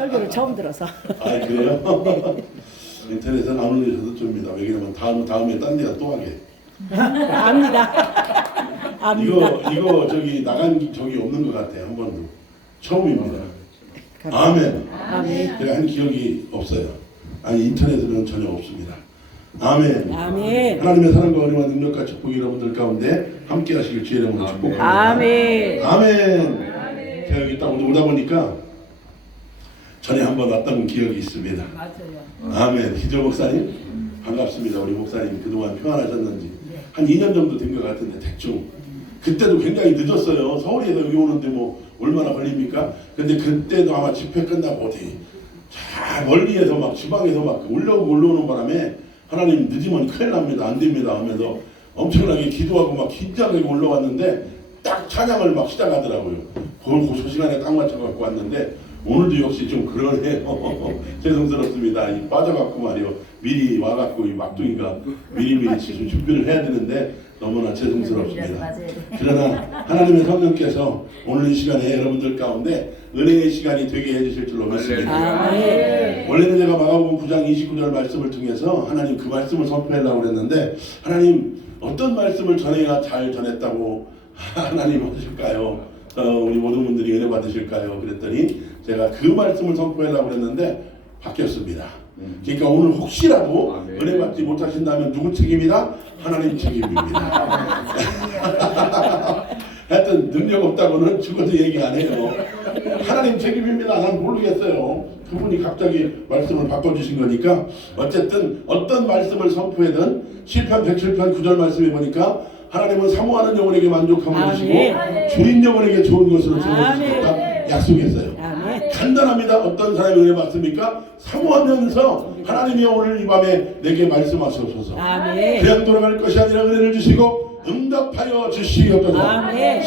설교를 처음 들어서. 아 그래요? 인터넷에 안 올리셔도 줍니다. 왜냐면 다음에 딴 데가 또 하게. 압니다. 압니다. 이거 저기 나간 적이 없는 것 같아요. 한 번도. 처음입니다. 아멘. 아멘. 제가 한 기억이 없어요. 아니 인터넷에는 전혀 없습니다. 아멘. 아멘. 하나님의 사랑과 은혜와 능력과 축복이 여러분들 가운데 함께 하시길 주의 이름으로 축복합니다. 아멘. 아멘. 제가 여기 딱 오다 보니까 전에 한번 왔던 기억이 있습니다. 맞아요. 아멘. 기조 목사님 반갑습니다. 우리 목사님 그동안 평안하셨는지 한 2년 정도 된 것 같은데 대충 그때도 굉장히 늦었어요. 서울에서 여기 오는데 뭐 얼마나 걸립니까? 근데 그때도 아마 집회 끝나고 어디 자 멀리에서 막 지방에서 막 올라오는 바람에 하나님 늦으면 큰일 납니다. 안 됩니다 하면서 엄청나게 기도하고 막 긴장하게 올라왔는데 딱 찬양을 막 시작하더라고요. 그 시간에 딱 맞춰갖고 왔는데 오늘도 역시 좀 그러네요. 죄송스럽습니다. 이 빠져갖고 말이요. 미리 와갖고 이 막둥이가 미리미리 지금 준비를 해야 되는데 너무나 죄송스럽습니다. 그러나 하나님의 성령께서 오늘 이 시간에 여러분들 가운데 은혜의 시간이 되게 해주실 줄로 믿습니다. 원래는 제가 마가복음 9장 29절 말씀을 통해서 하나님 그 말씀을 선포하려고 그랬는데 하나님 어떤 말씀을 전해야 잘 전했다고 하나님 하실까요? 우리 모든 분들이 은혜 받으실까요? 그랬더니 제가 그 말씀을 선포하려고 그랬는데 바뀌었습니다. 그러니까 오늘 혹시라도 은혜 받지 못하신다면 누구 책임이다? 하나님 책임입니다. 하여튼 능력 없다고는 죽어도 얘기 안 해요. 하나님 책임입니다. 난 모르겠어요. 그분이 갑자기 말씀을 바꿔주신 거니까 어쨌든 어떤 말씀을 선포하든 시편 107편 9절 말씀해 보니까 하나님은 사모하는 영혼에게 만족함을 주시고 줄인 영혼에게 좋은 것으로 채워주시겠다 약속했어요. 간단합니다. 어떤 사람이 은혜 받습니까? 사모하면서 하나님이 오늘 이 밤에 내게 말씀하소서. 그냥 돌아갈 것이 아니라 은혜를 주시고 응답하여 주시옵소서.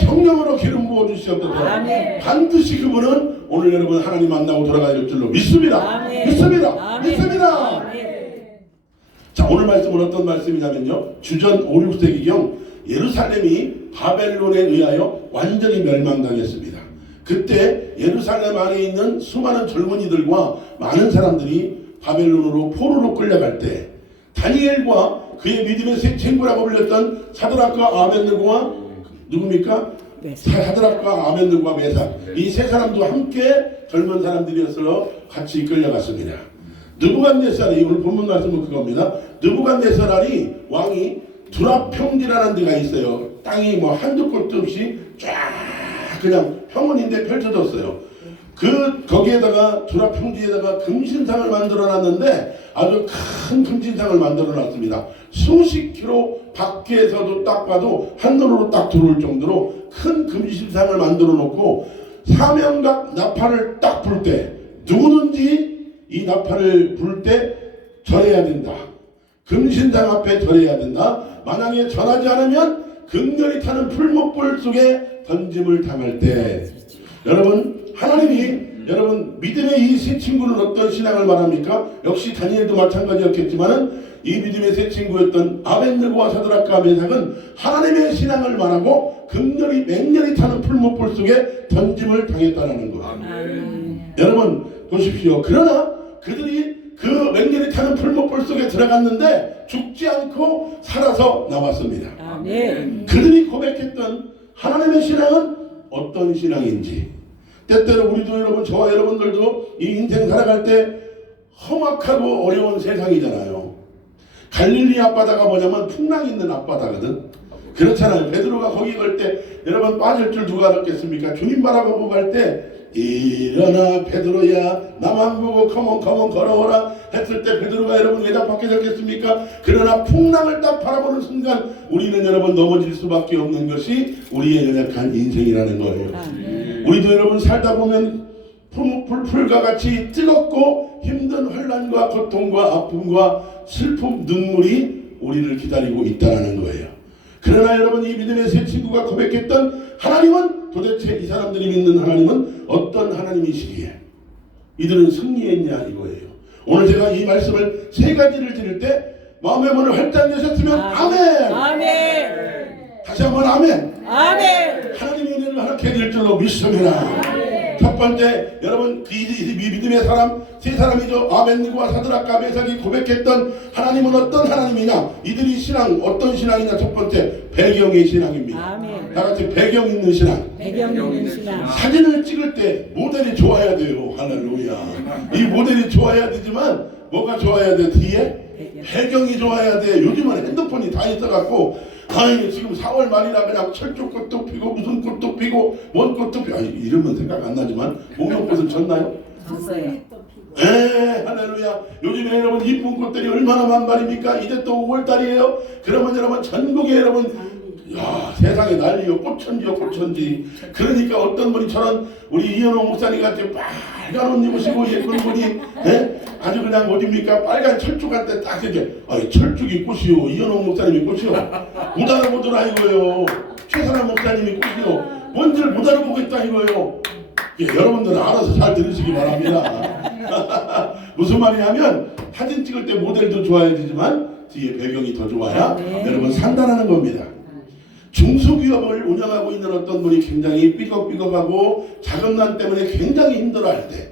성령으로 기름 부어 주시옵소서. 반드시 그분은 오늘 여러분 하나님 만나고 돌아갈 줄로 믿습니다. 믿습니다. 믿습니다. 자, 오늘 말씀은 어떤 말씀이냐면요. 주전 5, 6세기경 예루살렘이 바벨론에 의하여 완전히 멸망당했습니다. 그때 예루살렘 안에 있는 수많은 젊은이들과 많은 사람들이 바벨론으로 포로로 끌려갈 때 다니엘과 그의 믿음의 세 친구라고 불렸던 사드락과 아벤느고와 누굽니까? 사드락과 아벤느고와 메삭 이 세 사람도 함께 젊은 사람들이어서 같이 끌려갔습니다. 느부갓네살이 오늘 본문 말씀은 그겁니다. 느부갓네살이 왕이 두라평지라는 데가 있어요. 땅이 뭐 한두 곳도 없이 쫙 그냥 평원인데 펼쳐졌어요. 거기에다가 두라평지에다가 금신상을 만들어놨는데 아주 큰 금신상을 만들어놨습니다. 수십 킬로 밖에서도 딱 봐도 한눈으로 딱 들어올 정도로 큰 금신상을 만들어놓고 사명각 나팔을 딱 불 때 누구든지 이 나팔을 불 때 절해야 된다. 금신상 앞에 절해야 된다. 만약에 절하지 않으면 극렬히 타는 풀목불 속에 던짐을 당할 때 여러분 하나님이 여러분 믿음의 이 세 친구는 어떤 신앙을 말합니까? 역시 다니엘도 마찬가지였겠지만은 이 믿음의 세 친구였던 아벤느고와 사드락과 메삭은 하나님의 신앙을 말하고 극렬히 맹렬히 타는 풀목불 속에 던짐을 당했다는 거예요. 여러분 보십시오. 그러나 그들이 그 맹렬히 타는 풀목불 속에 들어갔는데 죽지 않고 살아서 나왔습니다. 그들이 고백했던 하나님의 신앙은 어떤 신앙인지 때때로 우리도 여러분 저와 여러분들도 이 인생 살아갈 때 험악하고 어려운 세상이잖아요. 갈릴리 앞바다가 뭐냐면 풍랑 있는 앞바다거든. 그렇잖아요. 베드로가 거기 갈 때 여러분 빠질 줄 누가 알았겠습니까? 주님 바라보고 갈 때 일어나 베드로야 나만 보고 컴온 걸어오라 했을 때 베드로가 여러분 왜 답답하게 됐겠습니까? 그러나 풍랑을 딱 바라보는 순간 우리는 여러분 넘어질 수밖에 없는 것이 우리의 연약한 인생이라는 거예요. 우리도 여러분 살다 보면 풀과 같이 뜨겁고 힘든 환난과 고통과 아픔과 슬픔 눈물이 우리를 기다리고 있다는 거예요. 그러나 여러분 이 믿음의 세 친구가 고백했던 하나님은 도대체 이 사람들이 믿는 하나님은 어떤 하나님이시기에 이들은 승리했냐 이거예요. 오늘 제가 이 말씀을 세 가지를 드릴 때 마음의 문을 활짝 여셨으면 아멘. 다시 한번 아멘. 하나님의 은혜를 허락해 줄 줄로 믿습니다. 첫 번째 여러분 이 믿음의 사람 세 사람이죠. 아벤느고와 사드락과 메삭이 고백했던 하나님은 어떤 하나님이냐. 이들이 신앙 어떤 신앙이냐. 첫 번째 배경의 신앙입니다. 아멘. 다 같이 배경 있는 신앙. 배경 있는 신앙. 사진을 찍을 때 모델이 좋아야 돼요. 할렐루야. 이 모델이 좋아야 되지만 뭐가 좋아야 돼? 뒤에 배경이 좋아야 돼. 요즘은 핸드폰이 다 있어갖고 아니 지금 4월 말이라 그냥 철쭉꽃도 피고 무슨 꽃도 피고 뭔 꽃도 피고 아니 이름은 생각 안 나지만 목련꽃은 졌나요? 졌어요. 네, 할렐루야. 요즘에 여러분 이쁜 꽃들이 얼마나 많말입니까? 이제 또 5월달이에요. 그러면 여러분 전국에 여러분 야 세상에 난리요. 꽃천지요 꽃천지. 그러니까 어떤 분이 저런 우리 이현호 목사님 같이 빨간 옷 입으시고 예쁜 분이 네? 아주 그냥 어딥니까? 빨간 철쭉한테 딱 이렇게 아니 철쭉이 꽃이요. 이현호 목사님이 꽃이요. 못 알아보더라 이거예요. 최선한 목사님이 꽃이요. 뭔지를 못 알아보고 있다 이거예요. 예, 여러분들은 알아서 잘 들으시기 바랍니다. 무슨 말이냐면 사진 찍을 때 모델도 좋아야 되지만 뒤에 배경이 더 좋아야 여러분 산다라는 겁니다. 중소기업을 운영하고 있는 어떤 분이 굉장히 삐걱삐걱하고 자금난 때문에 굉장히 힘들어할 때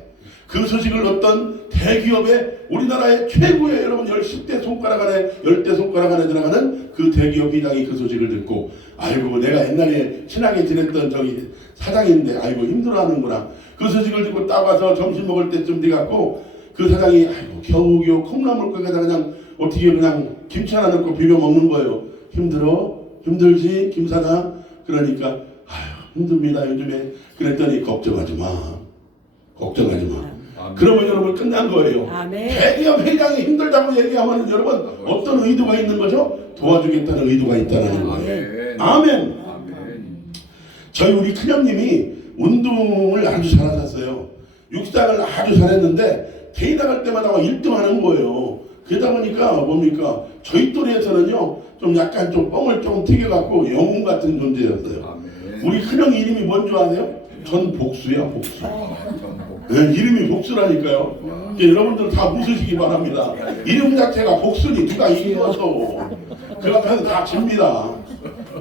그 소식을 어떤 대기업의 우리나라의 최고의 여러분 10대 손가락 안에 10대 손가락 안에 들어가는 그 대기업 회장이 그 소식을 듣고 아이고 내가 옛날에 친하게 지냈던 저기 사장인데 아이고 힘들어하는구나. 그 소식을 듣고 딱 와서 점심 먹을 때쯤 돼갖고 그 사장이 아이고 겨우겨우 콩나물국에다 그냥 어떻게 그냥 김치 하나 넣고 비벼 먹는 거예요. 힘들어? 힘들지 김 사장? 그러니까 아휴 힘듭니다 요즘에. 그랬더니 걱정하지 마. 걱정하지 마. 그러면 여러분 끝난 거예요. 아멘. 대기업 회장이 힘들다고 얘기하면 여러분 어떤 의도가 있는 거죠? 도와주겠다는 의도가 있다는 거예요. 아멘. 저희 우리 큰형님이 운동을 아주 잘하셨어요. 육상을 아주 잘했는데 대회 나갈 때마다 1등 하는 거예요. 그러다 보니까 뭡니까? 저희 또래에서는요 좀 약간 좀 뻥을 좀 튀겨갖고 영웅 같은 존재였어요. 우리 큰형 이름이 뭔지 아세요? 전복수야 복수. 네, 이름이 복수라니까요. 여러분들 다 웃으시기 바랍니다. 이름 자체가 복수니 누가 이겨서 그 앞에서 다 집니다.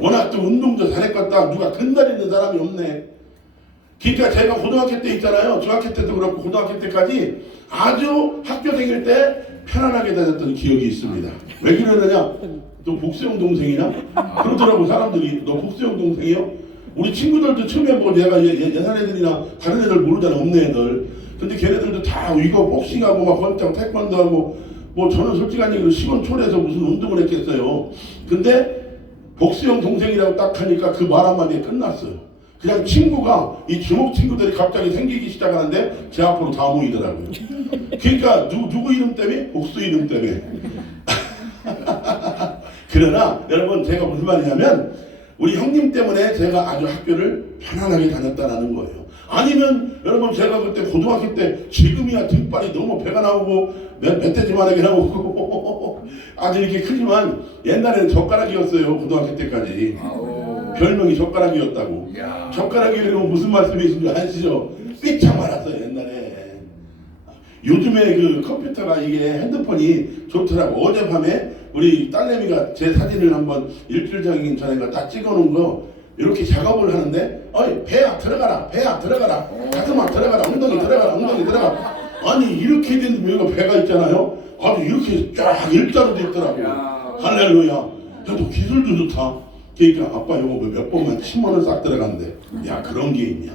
워낙 또 운동도 잘했겠다. 누가 근달 있는 사람이 없네. 그러니까 제가 고등학교 때 있잖아요. 중학교 때도 그렇고 고등학교 때까지 아주 학교 다닐 때 편안하게 다녔던 기억이 있습니다. 왜 그러느냐? 너 복수형 동생이냐? 그러더라고 사람들이. 너 복수형 동생이요? 우리 친구들도 처음에 뭐 내가 예산 애들이나 다른 애들 모르잖아. 없는 애들. 근데 걔네들도 다 이거 복싱하고 막 권장 태권도하고 뭐 저는 솔직한 얘기로 시골촌에서 무슨 운동을 했겠어요. 근데 복수형 동생이라고 딱 하니까 그 말 한마디에 끝났어요. 그냥 친구가 이 주먹 친구들이 갑자기 생기기 시작하는데 제 앞으로 다 모이더라고요. 그러니까 누구 이름 때문에? 복수 이름 때문에. 그러나 여러분 제가 무슨 말이냐면 우리 형님 때문에 제가 아주 학교를 편안하게 다녔다는 거예요. 아니면 여러분 제가 그때 고등학교 때 지금이야 등발이 너무 배가 나오고 멧돼지만하게 나오고 아주 이렇게 크지만 옛날에는 젓가락이었어요. 고등학교 때까지. 별명이 젓가락이었다고. 젓가락이라면 무슨 말씀이신지 아시죠? 삐짝 말았어요 옛날에. 요즘에 그 컴퓨터가 이게 핸드폰이 좋더라고. 어젯밤에 우리 딸내미가 제 사진을 한번 일주일 전에 딱 찍어놓은 거 이렇게 작업을 하는데 어이 배야 들어가라 배야 들어가라 가슴아 들어가라 엉덩이 들어가라 엉덩이 들어가. 아니 이렇게 된 여기가 배가 있잖아요. 아주 이렇게 쫙 일자로 돼 있더라고. 할렐루야. 야너 기술도 좋다. 그러니까 아빠 이거 몇 번만 10만원 싹 들어간대. 야 그런 게 있냐.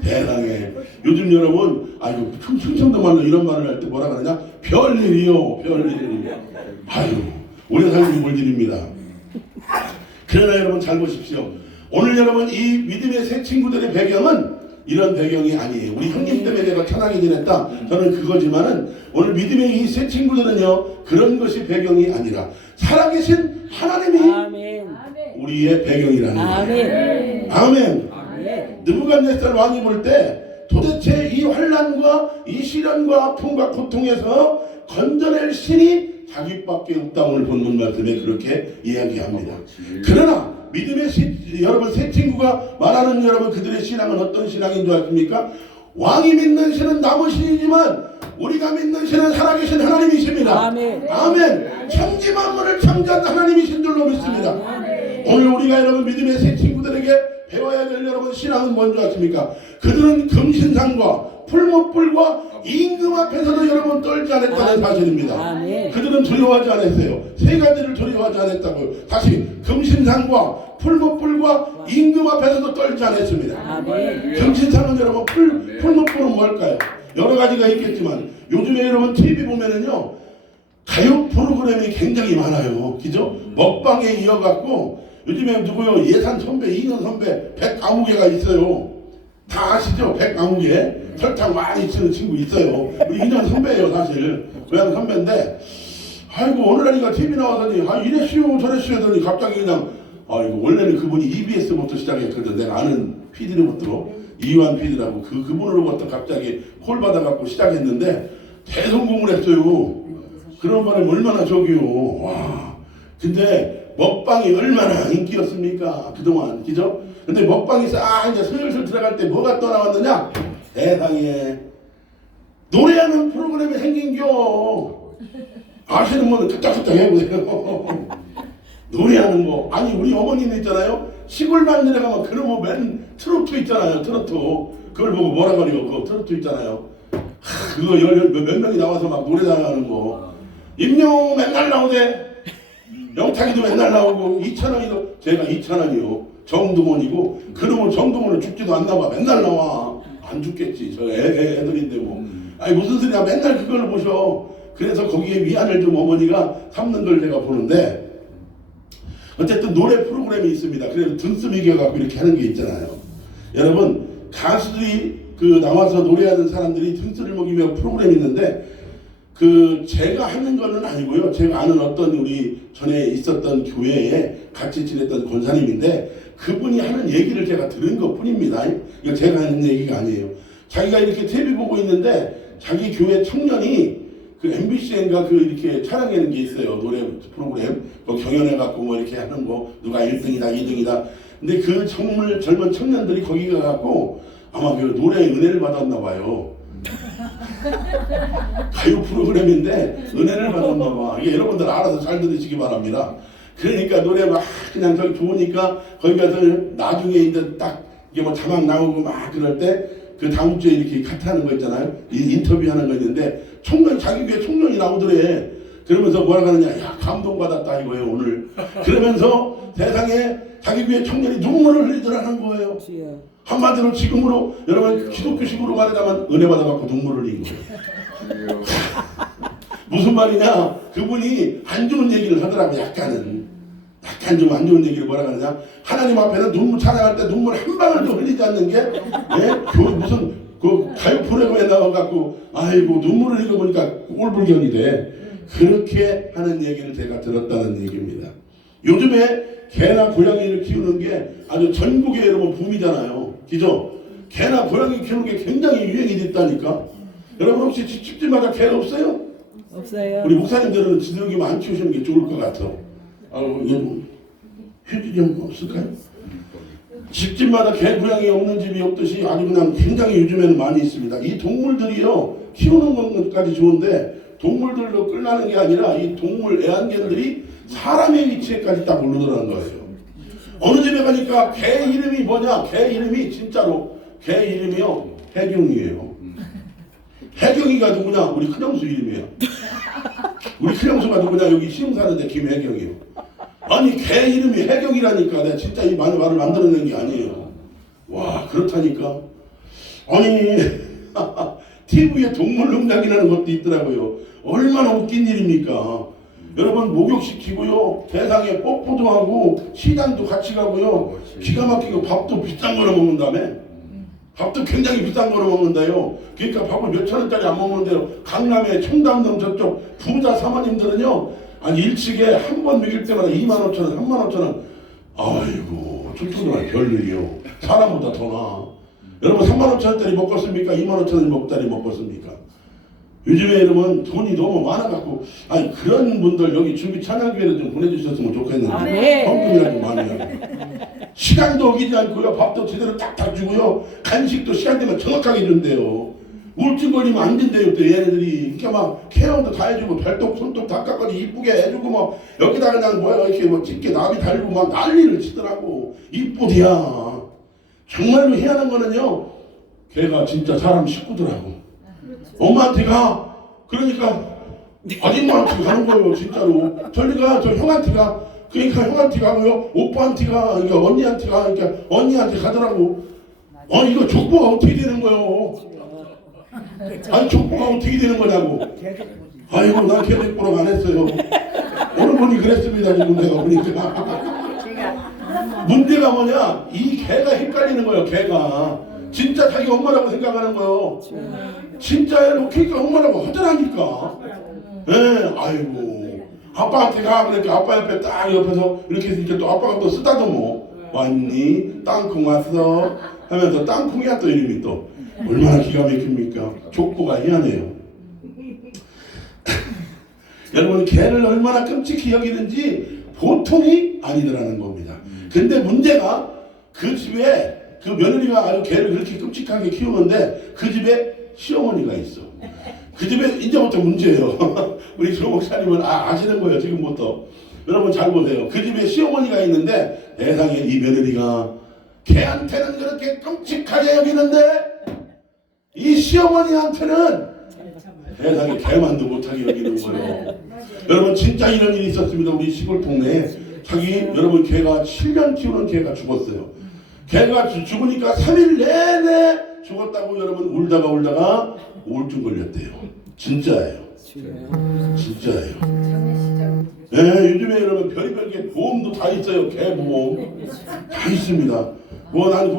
대단해. 요즘 여러분 아이고 충청도 말로 이런 말을 할 때 뭐라 그러냐. 별일이요 별일. 아유 오래 살기 볼 일입니다. 그러나 여러분 잘 보십시오. 오늘 여러분 이 믿음의 새 친구들의 배경은 이런 배경이 아니에요. 우리 형님 때문에 내가 편하게 지냈다. 저는 그거지만은 오늘 믿음의 이 새 친구들은요 그런 것이 배경이 아니라 살아계신 하나님이 아멘. 우리의 배경이라는 거예요. 아멘. 아멘. 아멘. 느부갓네살 왕이 볼 때 도대체 이 환난과 이 시련과 아픔과 고통에서 건져낼 신이 자기밖에 없다. 오늘 본문 말씀에 그렇게 이야기합니다. 그러나 믿음의 여러분 새 친구가 말하는 여러분 그들의 신앙은 어떤 신앙인 줄 아십니까? 왕이 믿는 신은 나무 신이지만 우리가 믿는 신은 살아계신 하나님이십니다. 아멘. 아멘. 천지 만물을 창조한 하나님이신 줄로 믿습니다. 아멘. 오늘 우리가 여러분 믿음의 새 친구들에게 배워야 될 여러분 신앙은 뭔지 아십니까? 그들은 금신상과 풀무불과 임금 앞에서도 여러분 떨지 않았다는 사실입니다. 아멘. 그들은 두려워하지 않았어요. 세 가지를 두려워하지 않았다고요. 다시 금신상과 풀무불과 임금 앞에서도 떨지 않았습니다. 아멘. 금신상은 여러분 풀무불은 뭘까요? 여러 가지가 있겠지만 요즘에 여러분 TV 보면은요 가요 프로그램이 굉장히 많아요. 그죠? 먹방에 이어갖고 요즘에 누구요? 예산 선배, 이년 선배, 백아무개가 있어요. 다 아시죠? 백아무개. 설탕 많이 쓰는 친구 있어요. 우리 이년 선배예요, 사실. 고향 선배인데, 아이고, 어느 날인가 TV 나와서니, 이래시오, 저래시오 하더니 갑자기 그냥, 아이고, 원래는 그분이 EBS부터 시작했거든. 내가 아는 PD로부터, 이완 PD라고, 그분으로부터 갑자기 콜 받아갖고 시작했는데, 대성공을 했어요. 그런 바람에 얼마나 저기요. 와. 근데, 먹방이 얼마나 인기였습니까? 그동안, 그죠? 근데 먹방이 이제 슬슬 들어갈 때 뭐가 또 나왔느냐? 세상에. 노래하는 프로그램이 생긴겨. 아시는 분은 끄떡끄떡 해보세요. 노래하는 거. 아니, 우리 어머님 있잖아요. 시골만 내려가면 그런 뭐 맨 트로트 있잖아요. 트로트. 그걸 보고 뭐라 그래요? 그거 트로트 있잖아요. 그거 몇 명이 나와서 막 노래 나가는 거. 임영웅 맨날 나오대. 영탁이도 맨날 나오고 이찬원이도 제가 이찬원이요 정동원이고 그놈은 정동원은 죽지도 않나 봐. 맨날 나와. 안 죽겠지. 저 애들인데 뭐. 아니 무슨 소리야. 맨날 그걸 보셔. 그래서 거기에 위안을 좀 어머니가 삼는 걸 제가 보는데 어쨌든 노래 프로그램이 있습니다. 그래서 등수 매겨갖고 이렇게 하는 게 있잖아요. 여러분 가수들이 나와서 노래하는 사람들이 등수를 먹이며 프로그램이 있는데 제가 하는 거는 아니고요. 제가 아는 어떤 우리 전에 있었던 교회에 같이 지냈던 권사님인데 그분이 하는 얘기를 제가 들은 것 뿐입니다. 이거 제가 하는 얘기가 아니에요. 자기가 이렇게 TV 보고 있는데 자기 교회 청년이 MBC인가 이렇게 촬영하는 게 있어요. 노래 프로그램. 경연해갖고 뭐 이렇게 하는 거 누가 1등이다 2등이다. 근데 젊은 청년들이 거기 가갖고 아마 노래에 은혜를 받았나 봐요. 가요 프로그램인데 은혜를 받았나 봐. 이게 여러분들 알아서 잘 들으시기 바랍니다. 그러니까 노래 막 그냥 저기 좋으니까 거기 가서 나중에 이제 딱 이게 뭐 자막 나오고 막 그럴 때 다음 주에 이렇게 카트하는 거 있잖아요. 인터뷰하는 거 있는데 자기 교회 청년이 나오더래. 그러면서 뭐라 하느냐. 야 감동받았다 이거예요 오늘. 그러면서 세상에 자기 교회 청년이 눈물을 흘리더라는 거예요. 한마디로 지금으로 여러분 기독교식으로 말하자면 은혜 받아갖고 눈물을 흘린 거예요. 무슨 말이냐? 그분이 안 좋은 얘기를 하더라고. 약간 좀 안 좋은 얘기를 뭐라 하느냐? 하나님 앞에는 눈물 찬양할 때 눈물 한 방울도 흘리지 않는 게 무슨 가요 프로그램에 나와갖고 아이고 눈물을 흘리고 보니까 꼴불견이 돼. 그렇게 하는 얘기를 제가 들었다는 얘기입니다. 요즘에 개나 고양이를 키우는 게 아주 전국에 여러분 붐이잖아요. 그죠? 개나 고양이 키우는 게 굉장히 유행이 됐다니까. 여러분 혹시 집집마다 개 없어요? 없어요. 우리 목사님들은 지들기만 안 키우시는 게 좋을 것 같아. 휴지 좀 없을까요? 집집마다 개 고양이 없는 집이 없듯이 아주 그냥 굉장히 요즘에는 많이 있습니다. 이 동물들이요 키우는 것까지 좋은데 동물들로 끌나는 게 아니라 이 동물 애완견들이 사람의 위치에까지 딱 오르더라는 거예요. 어느 집에 가니까 개 이름이 뭐냐? 개 이름이 진짜로 개 이름이요 해경이에요. 해경이가 누구냐? 우리 큰형수 이름이야. 우리 큰형수가 누구냐? 여기 시흥 사는데 김해경이요. 아니 개 이름이 해경이라니까. 내가 진짜 이 말을 만들어낸 게 아니에요. 와 그렇다니까. 아니 TV에 동물농장이라는 것도 있더라고요. 얼마나 웃긴 일입니까? 여러분 목욕시키고요. 세상에 뽀뽀도 하고 시장도 같이 가고요. 기가 막히고 밥도 비싼 거로 먹는다며. 밥도 굉장히 비싼 거로 먹는다요. 그러니까 밥을 몇천 원짜리 안 먹는데요. 강남의 청담동 저쪽 부자 사모님들은요. 아니 일찍에 한 번 먹일 때마다 25,000원, 35,000원. 아이고 춤추는 별일이요. 사람보다 더 나아. 여러분 35,000원짜리 먹겠습니까? 25,000원 먹다리 먹겠습니까? 요즘에 여러분 돈이 너무 많아갖고 아니 그런 분들 여기 준비 찬양교회를 좀 보내주셨으면 좋겠는데 헌금이나 좀 많이 하고 시간도 어기지 않고요. 밥도 제대로 딱딱 주고요. 간식도 시간 되면 정확하게 준대요. 우울증 걸리면 안 된대요. 또 얘네들이 이렇게 막 케어도 다 해주고 발톱 손톱 다 깎아서 이쁘게 해주고 뭐 여기다 그냥 뭐야 이렇게 뭐 짙게 나비 달고 막 난리를 치더라고. 이쁘디야. 정말로 희한한 거는요, 걔가 진짜 사람 식구더라고. 엄마한테 가. 그러니까 아줌마한테 가는 거예요, 진짜로. 저리가 저 형한테 가. 그러니까 형한테 가고요, 오빠한테 가. 그러니까 언니한테 가. 그러니까 언니한테 가더라고. 이거 족보가 어떻게 되는 거예요? 아니 족보가 어떻게 되는 거냐고. 아이고 난 계획보러 안 했어요. 오늘 보니 그랬습니다. 지금 내가 보니까. 문제가 뭐냐, 이 개가 헷갈리는 거예요. 개가 진짜 자기 엄마라고 생각하는 거예요. 진짜로. 그러니까 엄마라고 하더라니까. 아이고 아빠한테 가. 그러니까 아빠 옆에 딱 옆에서 이렇게 있으니까 또 아빠가 또 쓰다듬어. 왔니? 땅콩 왔어? 하면서 땅콩이야 또 이름이 또 얼마나 기가 막힙니까? 족보가 희한해요. 여러분 개를 얼마나 끔찍히 여기는지 보통이 아니더라는 겁니다. 근데 문제가 그 집에 그 며느리가 아주 개를 그렇게 끔찍하게 키우는데 그 집에 시어머니가 있어. 그 집에 이제부터 문제예요. 우리 조 목사님은 아시는 거예요 지금부터. 여러분 잘 보세요. 그 집에 시어머니가 있는데 세상에 이 며느리가 개한테는 그렇게 끔찍하게 여기는데 이 시어머니한테는 세상에 개만도 못하게 여기는 거예요. 여러분 진짜 이런 일이 있었습니다. 우리 시골 동네에 여러분 개가 7년 키우는 개가 죽었어요. 개가 죽으니까 3일 내내 죽었다고 여러분 울다가 우울증 걸렸대요. 진짜예요. 진짜예요. 요즘에 여러분 별의별 게 보험도 다 있어요. 개보험 다 있습니다. 난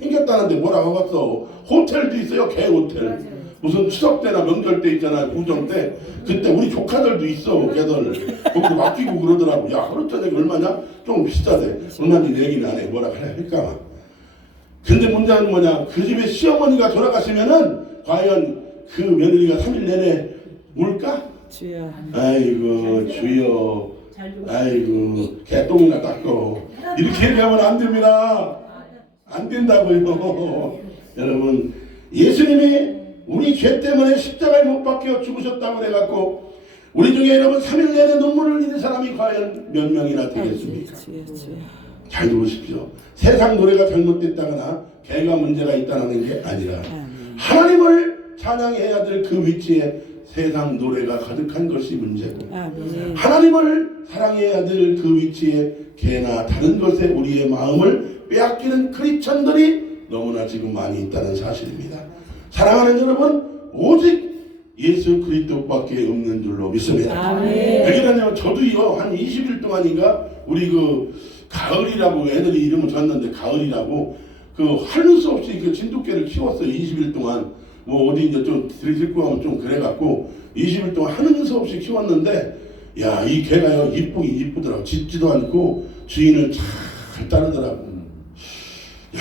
생겼다는데 뭐라고 하겠어. 호텔도 있어요. 개 호텔. 무슨 추석 때나 명절 때 있잖아요. 구정 때. 그때 우리 조카들도 있어. 개들. 거기 맡기고 그러더라고. 야 하루 저녁에 얼마냐? 좀 비싸대. 얼마인지 얘기는 안 해. 뭐라 그래 할까봐. 근데 문제는 뭐냐. 그 집에 시어머니가 돌아가시면은 과연 그 며느리가 3일 내내 울까? 주여. 아이고 주여. 아이고 개똥이나 닦고. 이렇게 얘기하면 안 됩니다. 안 된다고요. 여러분 예수님이 우리 죄 때문에 십자가에 못 박혀 죽으셨다고 해갖고 우리 중에 여러분 3일 내내 눈물을 흘리는 사람이 과연 몇 명이나 되겠습니까? 잘 들으십시오. 세상 노래가 잘못됐다거나 개가 문제가 있다는 게 아니라 하나님을 찬양해야 될 그 위치에 세상 노래가 가득한 것이 문제고 하나님을 사랑해야 될 그 위치에 개나 다른 것에 우리의 마음을 빼앗기는 크리스천들이 너무나 지금 많이 있다는 사실입니다. 사랑하는 여러분, 오직 예수 그리스도밖에 없는 줄로 믿습니다. 왜냐하면 저도요 한 20일 동안인가 우리 그 가을이라고 애들이 이름을 줬는데 가을이라고 그 하는 수 없이 그 진돗개를 키웠어요. 20일 동안 뭐 어디 이제 좀 들이고 하면 좀 그래갖고 20일 동안 하는 수 없이 키웠는데 야 이 개가요 이쁘더라고. 짖지도 않고 주인을 잘 따르더라고. 야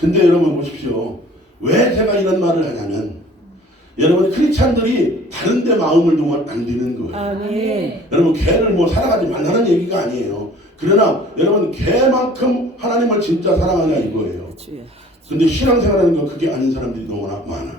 근데 여러분 보십시오. 왜 제가 이런 말을 하냐면 여러분 크리스찬들이 다른 데 마음을 두면 안 되는 거예요. 여러분 개를 뭐 사랑하지 말라는 얘기가 아니에요. 그러나 여러분 개만큼 하나님을 진짜 사랑하냐 이거예요. 근데 신앙생활하는 거 그게 아닌 사람들이 너무나 많아.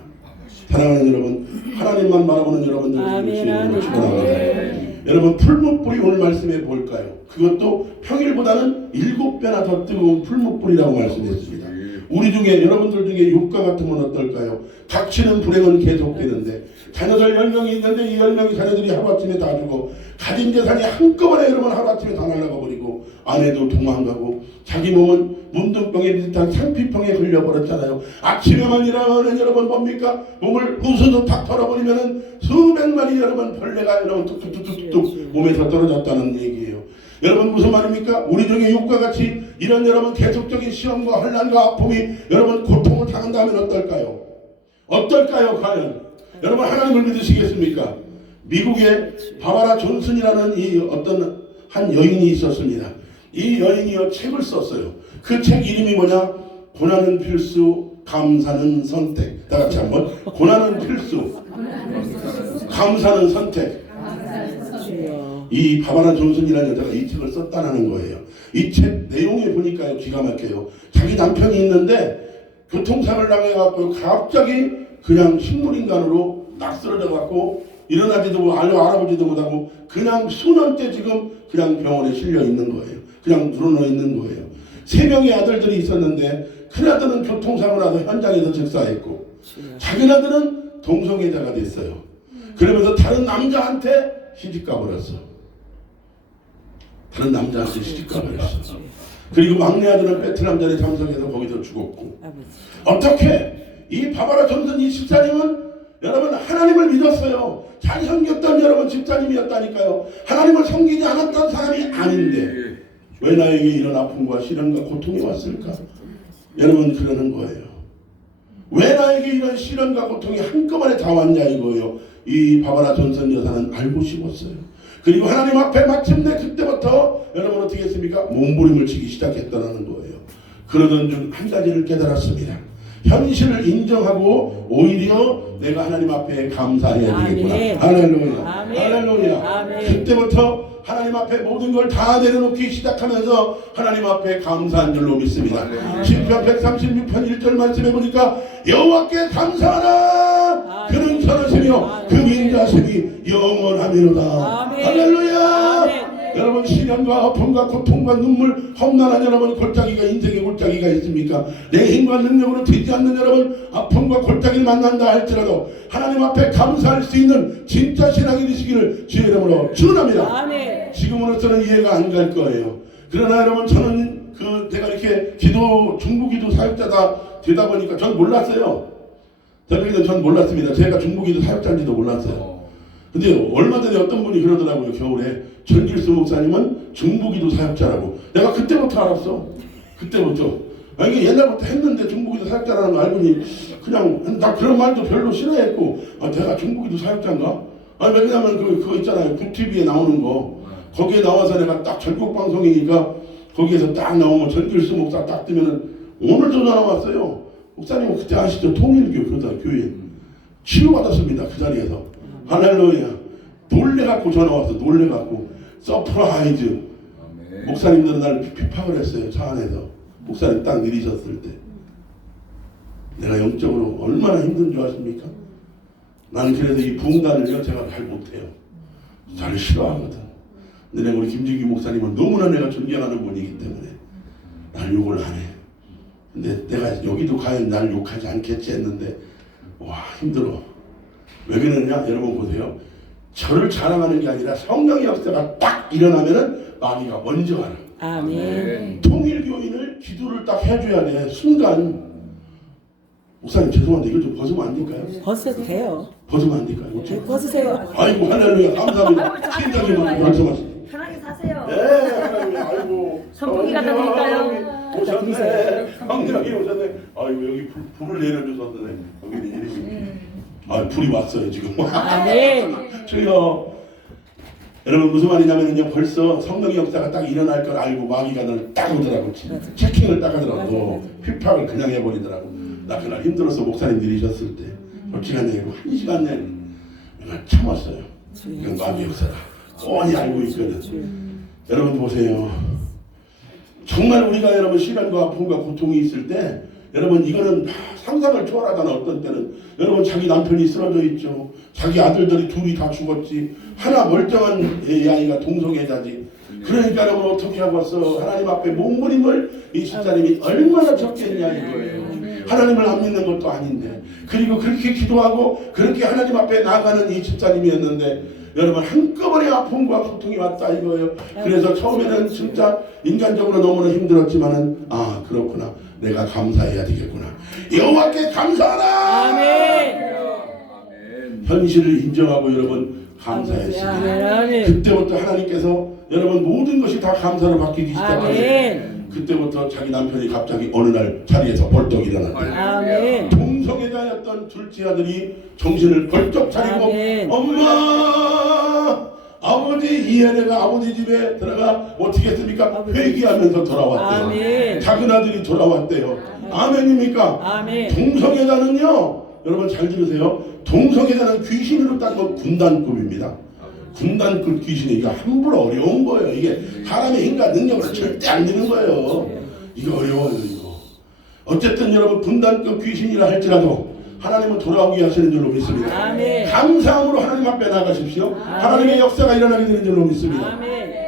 사랑하는 여러분, 하나님만 바라보는 여러분들 주님을 축원합니다. 여러분 풀무불이 오늘 말씀해 볼까요? 그것도 평일보다는 7배나 더 뜨거운 풀무불이라고 말씀했습니다. 우리 중에 여러분들 중에 육가 같으면 어떨까요? 닥치는 불행은 계속되는데 자녀들 10명이 있는데 이 10명이 자녀들이 하루아침에 다 죽어 가진 재산이 한꺼번에 여러분 하루아침에 다 날아가버리고 아내도 도망가고 자기 몸은 문둥병에 비슷한 상피병에 걸려버렸잖아요. 아침에만 일어나는 여러분 뭡니까? 몸을 부서져 탁 털어버리면은 수백 마리 여러분 벌레가 여러분 뚝뚝뚝뚝 몸에서 떨어졌다는 얘기예요. 여러분 무슨 말입니까? 우리 중에 육과 같이 이런 여러분 계속적인 시험과 환난과 아픔이 여러분 고통을 당한다면 어떨까요? 어떨까요 과연? 여러분 하나님을 믿으시겠습니까? 미국의 바바라 존슨이라는 이 어떤 한 여인이 있었습니다. 이 여인이요 책을 썼어요. 그 책 이름이 뭐냐? 고난은 필수, 감사는 선택. 다 같이 한번 고난은 필수, 감사는 선택. 이 바바라 존슨이라는 여자가 이 책을 썼다는 거예요. 이 책 내용에 보니까요 기가 막혀요. 자기 남편이 있는데 교통사고를 당해갖고 갑자기 그냥 식물인간으로 딱 쓰러져갖고 일어나지도 못하고 알아보지도 못하고 그냥 수년째 지금 그냥 병원에 실려 있는 거예요. 그냥 드러나 있는 거예요. 3명의 아들들이 있었는데 큰아들은 교통사고 나서 현장에서 즉사했고 작은아들은 동성애자가 됐어요. 그러면서 다른 남자한테 시집가 버렸어. 다른 남자한테 시집가 버렸어. 그리고 막내 아들은 베트남전에 참석해서 거기서 죽었고. 어떻게 이 바바라 존슨 이 집사님은 여러분 하나님을 믿었어요. 잘 섬겼던 여러분 집사님이었다니까요. 하나님을 섬기지 않았던 사람이 아닌데 왜 나에게 이런 아픔과 시련과 고통이 왔을까? 여러분 그러는 거예요. 왜 나에게 이런 시련과 고통이 한꺼번에 다 왔냐 이거예요. 이 바바라 존슨 여사는 알고 싶었어요. 그리고 하나님 앞에 마침내 그때부터 여러분 어떻게 했습니까? 몸부림을 치기 시작했다는 거예요. 그러던 중 한 가지를 깨달았습니다. 현실을 인정하고 오히려 내가 하나님 앞에 감사해야 되겠구나. 할렐루야. 할렐루야. 그때부터 하나님 앞에 모든 걸 다 내려놓기 시작하면서 하나님 앞에 감사한 줄로 믿습니다. 시편 136편 1절 말씀해 보니까 여호와께 감사하라. 그는 선하시며 그 인자심이 영원하미로다. 할렐루야. 여러분 시련과 아픔과 고통과 눈물 험난한 여러분 골짜기가 인생의 골짜기가 있습니까? 내 힘과 능력으로 되지 않는 여러분 아픔과 골짜기를 만난다 할지라도 하나님 앞에 감사할 수 있는 진짜 신앙이 되시기를 주의 이름으로 축원합니다. 지금으로서는 이해가 안 갈 거예요. 그러나 여러분 저는 내가 이렇게 중보기도 사역자다 되다 보니까 전 몰랐어요. 전 몰랐습니다. 제가 중보기도 사역자인지도 몰랐어요. 근데 얼마 전에 어떤 분이 그러더라고요. 겨울에 전길수 목사님은 중보기도 사역자라고. 내가 그때부터 알았어. 그때부터. 이게 옛날부터 했는데 중보기도 사역자라는 거 알고 보니 그냥 나 그런 말도 별로 싫어했고 내가 중보기도 사역자인가? 왜냐면 그거 있잖아요. 굿TV에 나오는 거. 거기에 나와서 내가 딱 전국 방송이니까 거기에서 딱 나오면 전길수 목사 딱 뜨면은 오늘도 전화 왔어요. 목사님은 그때 아시죠? 통일교 교회 치유받았습니다. 그 자리에서. 할렐루야. 놀래갖고 전화 왔어. 놀래갖고 서프라이즈. 목사님들은 나를 핍박을 했어요. 차 안에서. 목사님 딱 내리셨을 때 내가 영적으로 얼마나 힘든 줄 아십니까? 나는 그래서 이 부흥단을요 제가 잘 못해요. 잘 싫어하거든. 근데 내가 우리 김진규 목사님은 너무나 내가 존경하는 분이기 때문에 날 욕을 안 해. 근데 내가 여기도 과연 나를 욕하지 않겠지 했는데 와 힘들어. 왜 그러냐? 여러분 보세요. 저를 자랑하는 게 아니라 성령의 역사가 딱 일어나면은 마귀가 먼저 알아. 아멘. 통일교인을 기도를 딱 해줘야 돼. 순간 목사님 죄송한데 이거 좀 벗으면 안 될까요? 벗어도 돼요. 벗으면 안 될까요? 네, 벗으세요. 아이고 할렐루야 감사합니다. 신장님 말씀하시죠. 편하게 사세요. 네 할렐루야. 아이고 선풍기 갖다 드릴까요? 오셨네. 황님이 오셨네. 아이고 여기 불을 내려주셨네. 여기 이름이 불이 왔어요 지금. 아멘. 주여. 여러분 무슨 말이냐면요 벌써 성령의 역사가 딱 일어날 걸 알고 마귀가 너를 딱 오더라고. 체킹을 딱 하더라고. 핍박을 그냥 해버리더라고. 나 그날 힘들어서 목사님 내리셨을 때 솔직한 얘기고 1시간 내내 내가 참았어요. 이건 마귀의 역사다. 뻔히 알고 있거든. 여러분 보세요. 정말 우리가 여러분 시련과 아픔과 고통이 있을 때 여러분 이거는 상상을 초월하잖아. 어떤 때는 여러분 자기 남편이 쓰러져 있죠. 자기 아들들이 둘이 다 죽었지. 하나 멀쩡한 애 아이가 동성애자지. 그러니까 여러분 어떻게 하고 왔어. 하나님 앞에 몸부림을 이 집사님이 얼마나 적겠냐 이거예요. 하나님을 안 믿는 것도 아닌데 그리고 그렇게 기도하고 그렇게 하나님 앞에 나가는 이 집사님이었는데 여러분 한꺼번에 아픔과 고통이 왔다 이거예요. 그래서 처음에는 진짜 인간적으로 너무나 힘들었지만은 그렇구나. 내가 감사해야 되겠구나. 여호와께 감사하라. 아멘. 현실을 인정하고 여러분 감사했습니다. 그때부터 하나님께서 여러분 모든 것이 다 감사로 바뀌기 시작합니다. 그때부터 자기 남편이 갑자기 어느 날 자리에서 벌떡 일어났대요. 동성애자였던 둘째 아들이 정신을 벌떡 차리고 엄마 아버지 이해내가 아버지 집에 들어가 어떻게 했습니까? 회개하면서 돌아왔대요. 작은 아들이 돌아왔대요. 아멘입니까? 동성애자는요 여러분 잘 들으세요. 동성애자는 귀신으로 따지면 군단급입니다. 군단급 귀신이 이게 함부로 어려운 거예요. 이게 사람의 힘과 능력으로 절대 안 되는 거예요. 이거 어려워요. 이거. 어쨌든 여러분 군단급 귀신이라 할지라도 하나님은 돌아오게 하시는 줄로 믿습니다. 감사함으로 하나님 앞에 나가십시오. 하나님의 역사가 일어나게 되는 줄로 믿습니다.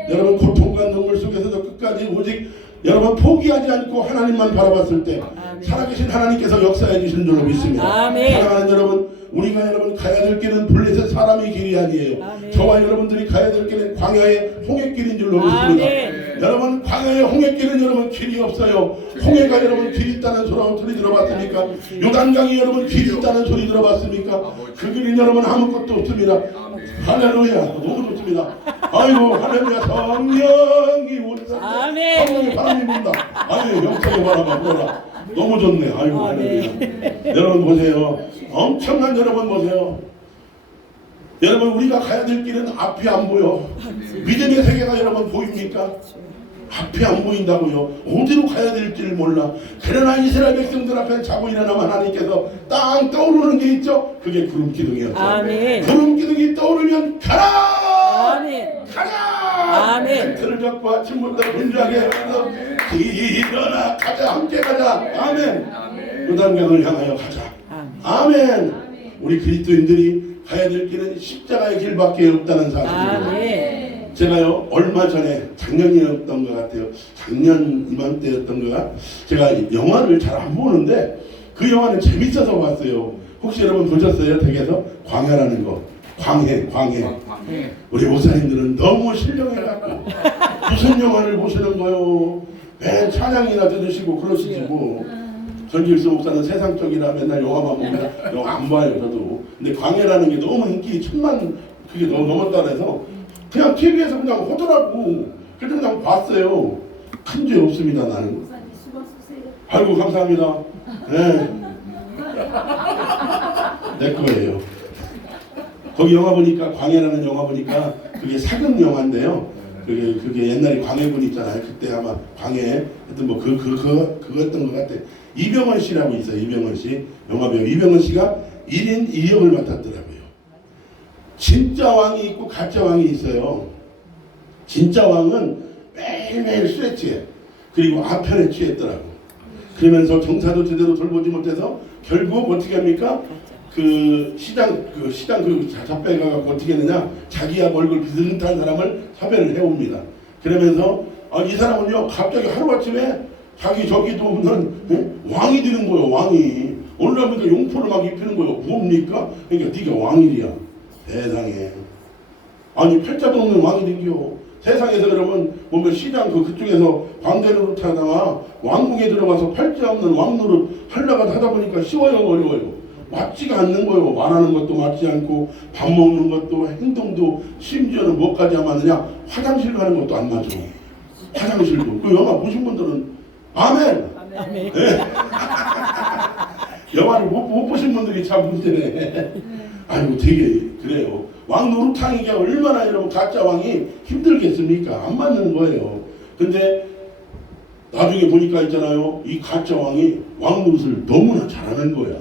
여러분 고통과 눈물 속에서도 끝까지 오직 여러분 포기하지 않고 하나님만 바라봤을 때 아멘. 살아계신 하나님께서 역사해 주시는 줄로 믿습니다. 아멘. 사랑하는 여러분, 우리가 여러분 가야 될 길은 블레셋 사람의 길이 아니에요. 아멘. 저와 여러분들이 가야 될 길은 광야의 홍해길인 줄로 믿습니다. 아멘. 여러분 광야의 홍해길은 여러분 길이 없어요. 홍해가 여러분 길이 있다는 소리 들어봤습니까? 요단강이 여러분 길이 있다는 소리 들어봤습니까? 그 길은 여러분 아무것도 없습니다. 할렐루야, 너무 좋습니다. 아이고 할렐루야, 성령이 오시다. 아멘. 성령의 바람이 분다. 아유 영성의 바람아 불어라. 너무 좋네. 아이고 할렐루야. 여러분 보세요. 엄청난 여러분 보세요. 여러분 우리가 가야 될 길은 앞이 안 보여. 믿음의 세계가 여러분 보입니까? 앞이 안 보인다고요. 어디로 가야 될지를 몰라. 그러나 이스라엘 백성들 앞에 자고 일어나면 하나님께서 땅 떠오르는 게 있죠. 그게 구름 기둥이었죠. 아멘. 구름 기둥이 떠오르면 가라. 아멘. 가라. 아멘. 텐트를 잡고 아침부터 분주하게 해서 일어나 가자, 함께 가자. 아멘. 요단강을 향하여 가자. 아멘. 우리 그리스도인들이 가야 될 길은 십자가의 길밖에 없다는 사실입니다. 아멘. 제가요 얼마 전에 작년이었던 것 같아요. 작년 이맘때였던가 제가 영화를 잘 안 보는데 그 영화는 재밌어서 봤어요. 혹시 여러분 보셨어요? 댁에서 광야라는 거. 광해. 우리 목사님들은 너무 신령해갖고 무슨 영화를 보시는 거요? 맨 찬양이나 들으시고 그러시지 뭐. 전길수 목사는 세상적이라 맨날 영화만 봅니다. 영화 안 봐요 저도. 근데 광해라는 게 너무 인기 천만 그게 너무 넘었다 그래서 그냥 TV에서 그냥 하더라고. 그래서 그냥 봤어요. 큰 죄 없습니다 나는. 목사님 수고 쓰세요. 아이고 감사합니다. 네. 내 거예요. 거기 영화 보니까 광해라는 영화 보니까 그게 사극 영화인데요. 그게 옛날에 광해군 있잖아요. 그때 아마 광해 하여튼 뭐 그거였던 것 같아. 이병헌 씨라고 있어요. 이병헌 씨 영화배우 이병헌 씨가 1인 2역을 맡았더라고요. 진짜 왕이 있고 가짜 왕이 있어요. 진짜 왕은 매일매일 술에 취해. 그리고 아편에 취했더라고. 그러면서 정사도 제대로 돌보지 못해서 결국 어떻게 합니까? 그 시장 잡배가 어떻게 하느냐? 자기야 얼굴 비슷한 사람을 섭외를 해옵니다. 그러면서 이 사람은요 갑자기 하루아침에 자기 저기도 없는 왕이 되는 거예요. 왕이 올라오니까 용포를 막 입히는 거예요. 뭡니까? 그러니까 네가 왕이야. 세상에. 아니 팔자도 없는 왕이 된겨. 세상에서 그러면 보면 시장 그쪽에서 광대로 타다가 왕궁에 들어가서 팔자 없는 왕노릇 하려고 하다 보니까 쉬워요 어려워요? 맞지가 않는 거예요. 말하는 것도 맞지 않고 밥 먹는 것도 행동도 심지어는 뭐까지 안 맞느냐? 화장실 가는 것도 안 맞아. 화장실도. 그 영화 보신 분들은 아멘. 아멘. 네. 영화를 못 보신 분들이 참 문제네. 아이고 되게 그래요. 왕 노릇하기가 얼마나 여러분 가짜 왕이 힘들겠습니까? 안 맞는 거예요. 근데 나중에 보니까 있잖아요. 이 가짜 왕이 왕 노릇을 너무나 잘하는 거야.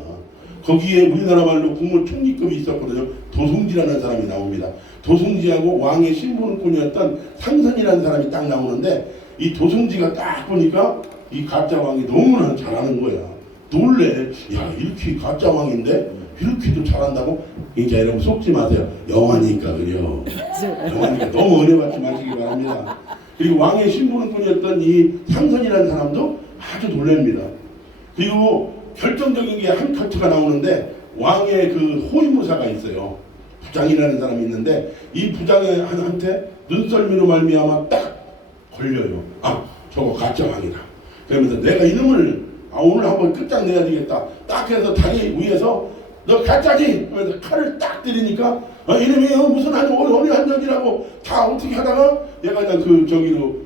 거기에 우리나라 말로 국물 총리급이 있었거든요. 도승지라는 사람이 나옵니다. 도승지하고 왕의 신분꾼이었던 상선이라는 사람이 딱 나오는데 이 도승지가 딱 보니까 이 가짜 왕이 너무나 잘하는 거야. 놀래. 야 이렇게 가짜 왕인데 이렇게도 잘한다고? 그러니까 여러분 속지 마세요. 영화니까 그래요. 영화니까 너무 은혜 받지 마시기 바랍니다. 그리고 왕의 신분꾼이었던 이 상선이라는 사람도 아주 놀랍니다. 그리고 결정적인 게 한 커트가 나오는데 왕의 그 호위무사가 있어요. 부장이라는 사람이 있는데 이 부장한테 눈썰미로 말미암아 딱 걸려요. 아 저거 가짜 왕이다. 그러면서 내가 이놈을 오늘 한번 끝장내야 되겠다. 딱 해서 다리 위에서 너 가짜지? 하면서 칼을 딱 때리니까 이놈이 무슨 어느 한적이라고 다 어떻게 하다가 얘가 그냥 저기로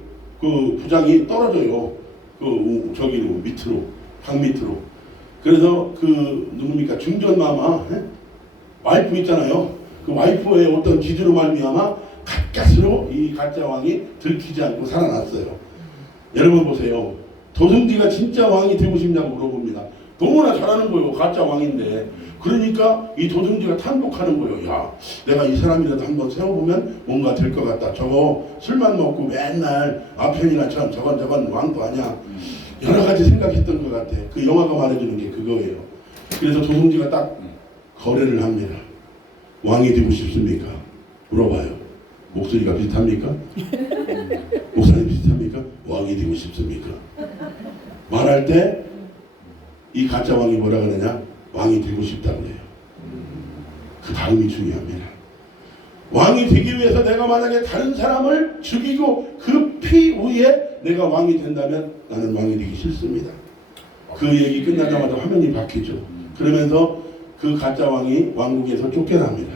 그 부장이 떨어져요. 저기로 밑으로 방 밑으로. 그래서 누굽니까 중전마마 와이프 있잖아요. 그 와이프의 어떤 기주로 말미암아 가까스로 이 가짜 왕이 들키지 않고 살아났어요. 여러분 보세요. 도승지가 진짜 왕이 되고 싶냐고 물어봅니다. 너무나 잘하는 거예요. 가짜 왕인데. 그러니까 이 도승지가 탄복하는 거예요. 야, 내가 이 사람이라도 한번 세워보면 뭔가 될 것 같다. 저거 술만 먹고 맨날 아편이나처럼 저건 왕도 아니야. 여러 가지 생각했던 것 같아. 그 영화가 말해주는 게 그거예요. 그래서 도승지가 딱 거래를 합니다. 왕이 되고 싶습니까? 물어봐요. 목소리가 비슷합니까? 목소리 비슷합니까? 왕이 왕이 되고 싶습니까? 말할 때 이 가짜 왕이 뭐라 그러냐? 왕이 되고 싶다고 해요. 그 다음이 중요합니다. 왕이 되기 위해서 내가 만약에 다른 사람을 죽이고 그 피 위에 내가 왕이 된다면 나는 왕이 되기 싫습니다. 그 얘기 끝나자마자 화면이 바뀌죠. 그러면서 그 가짜 왕이 왕국에서 쫓겨납니다.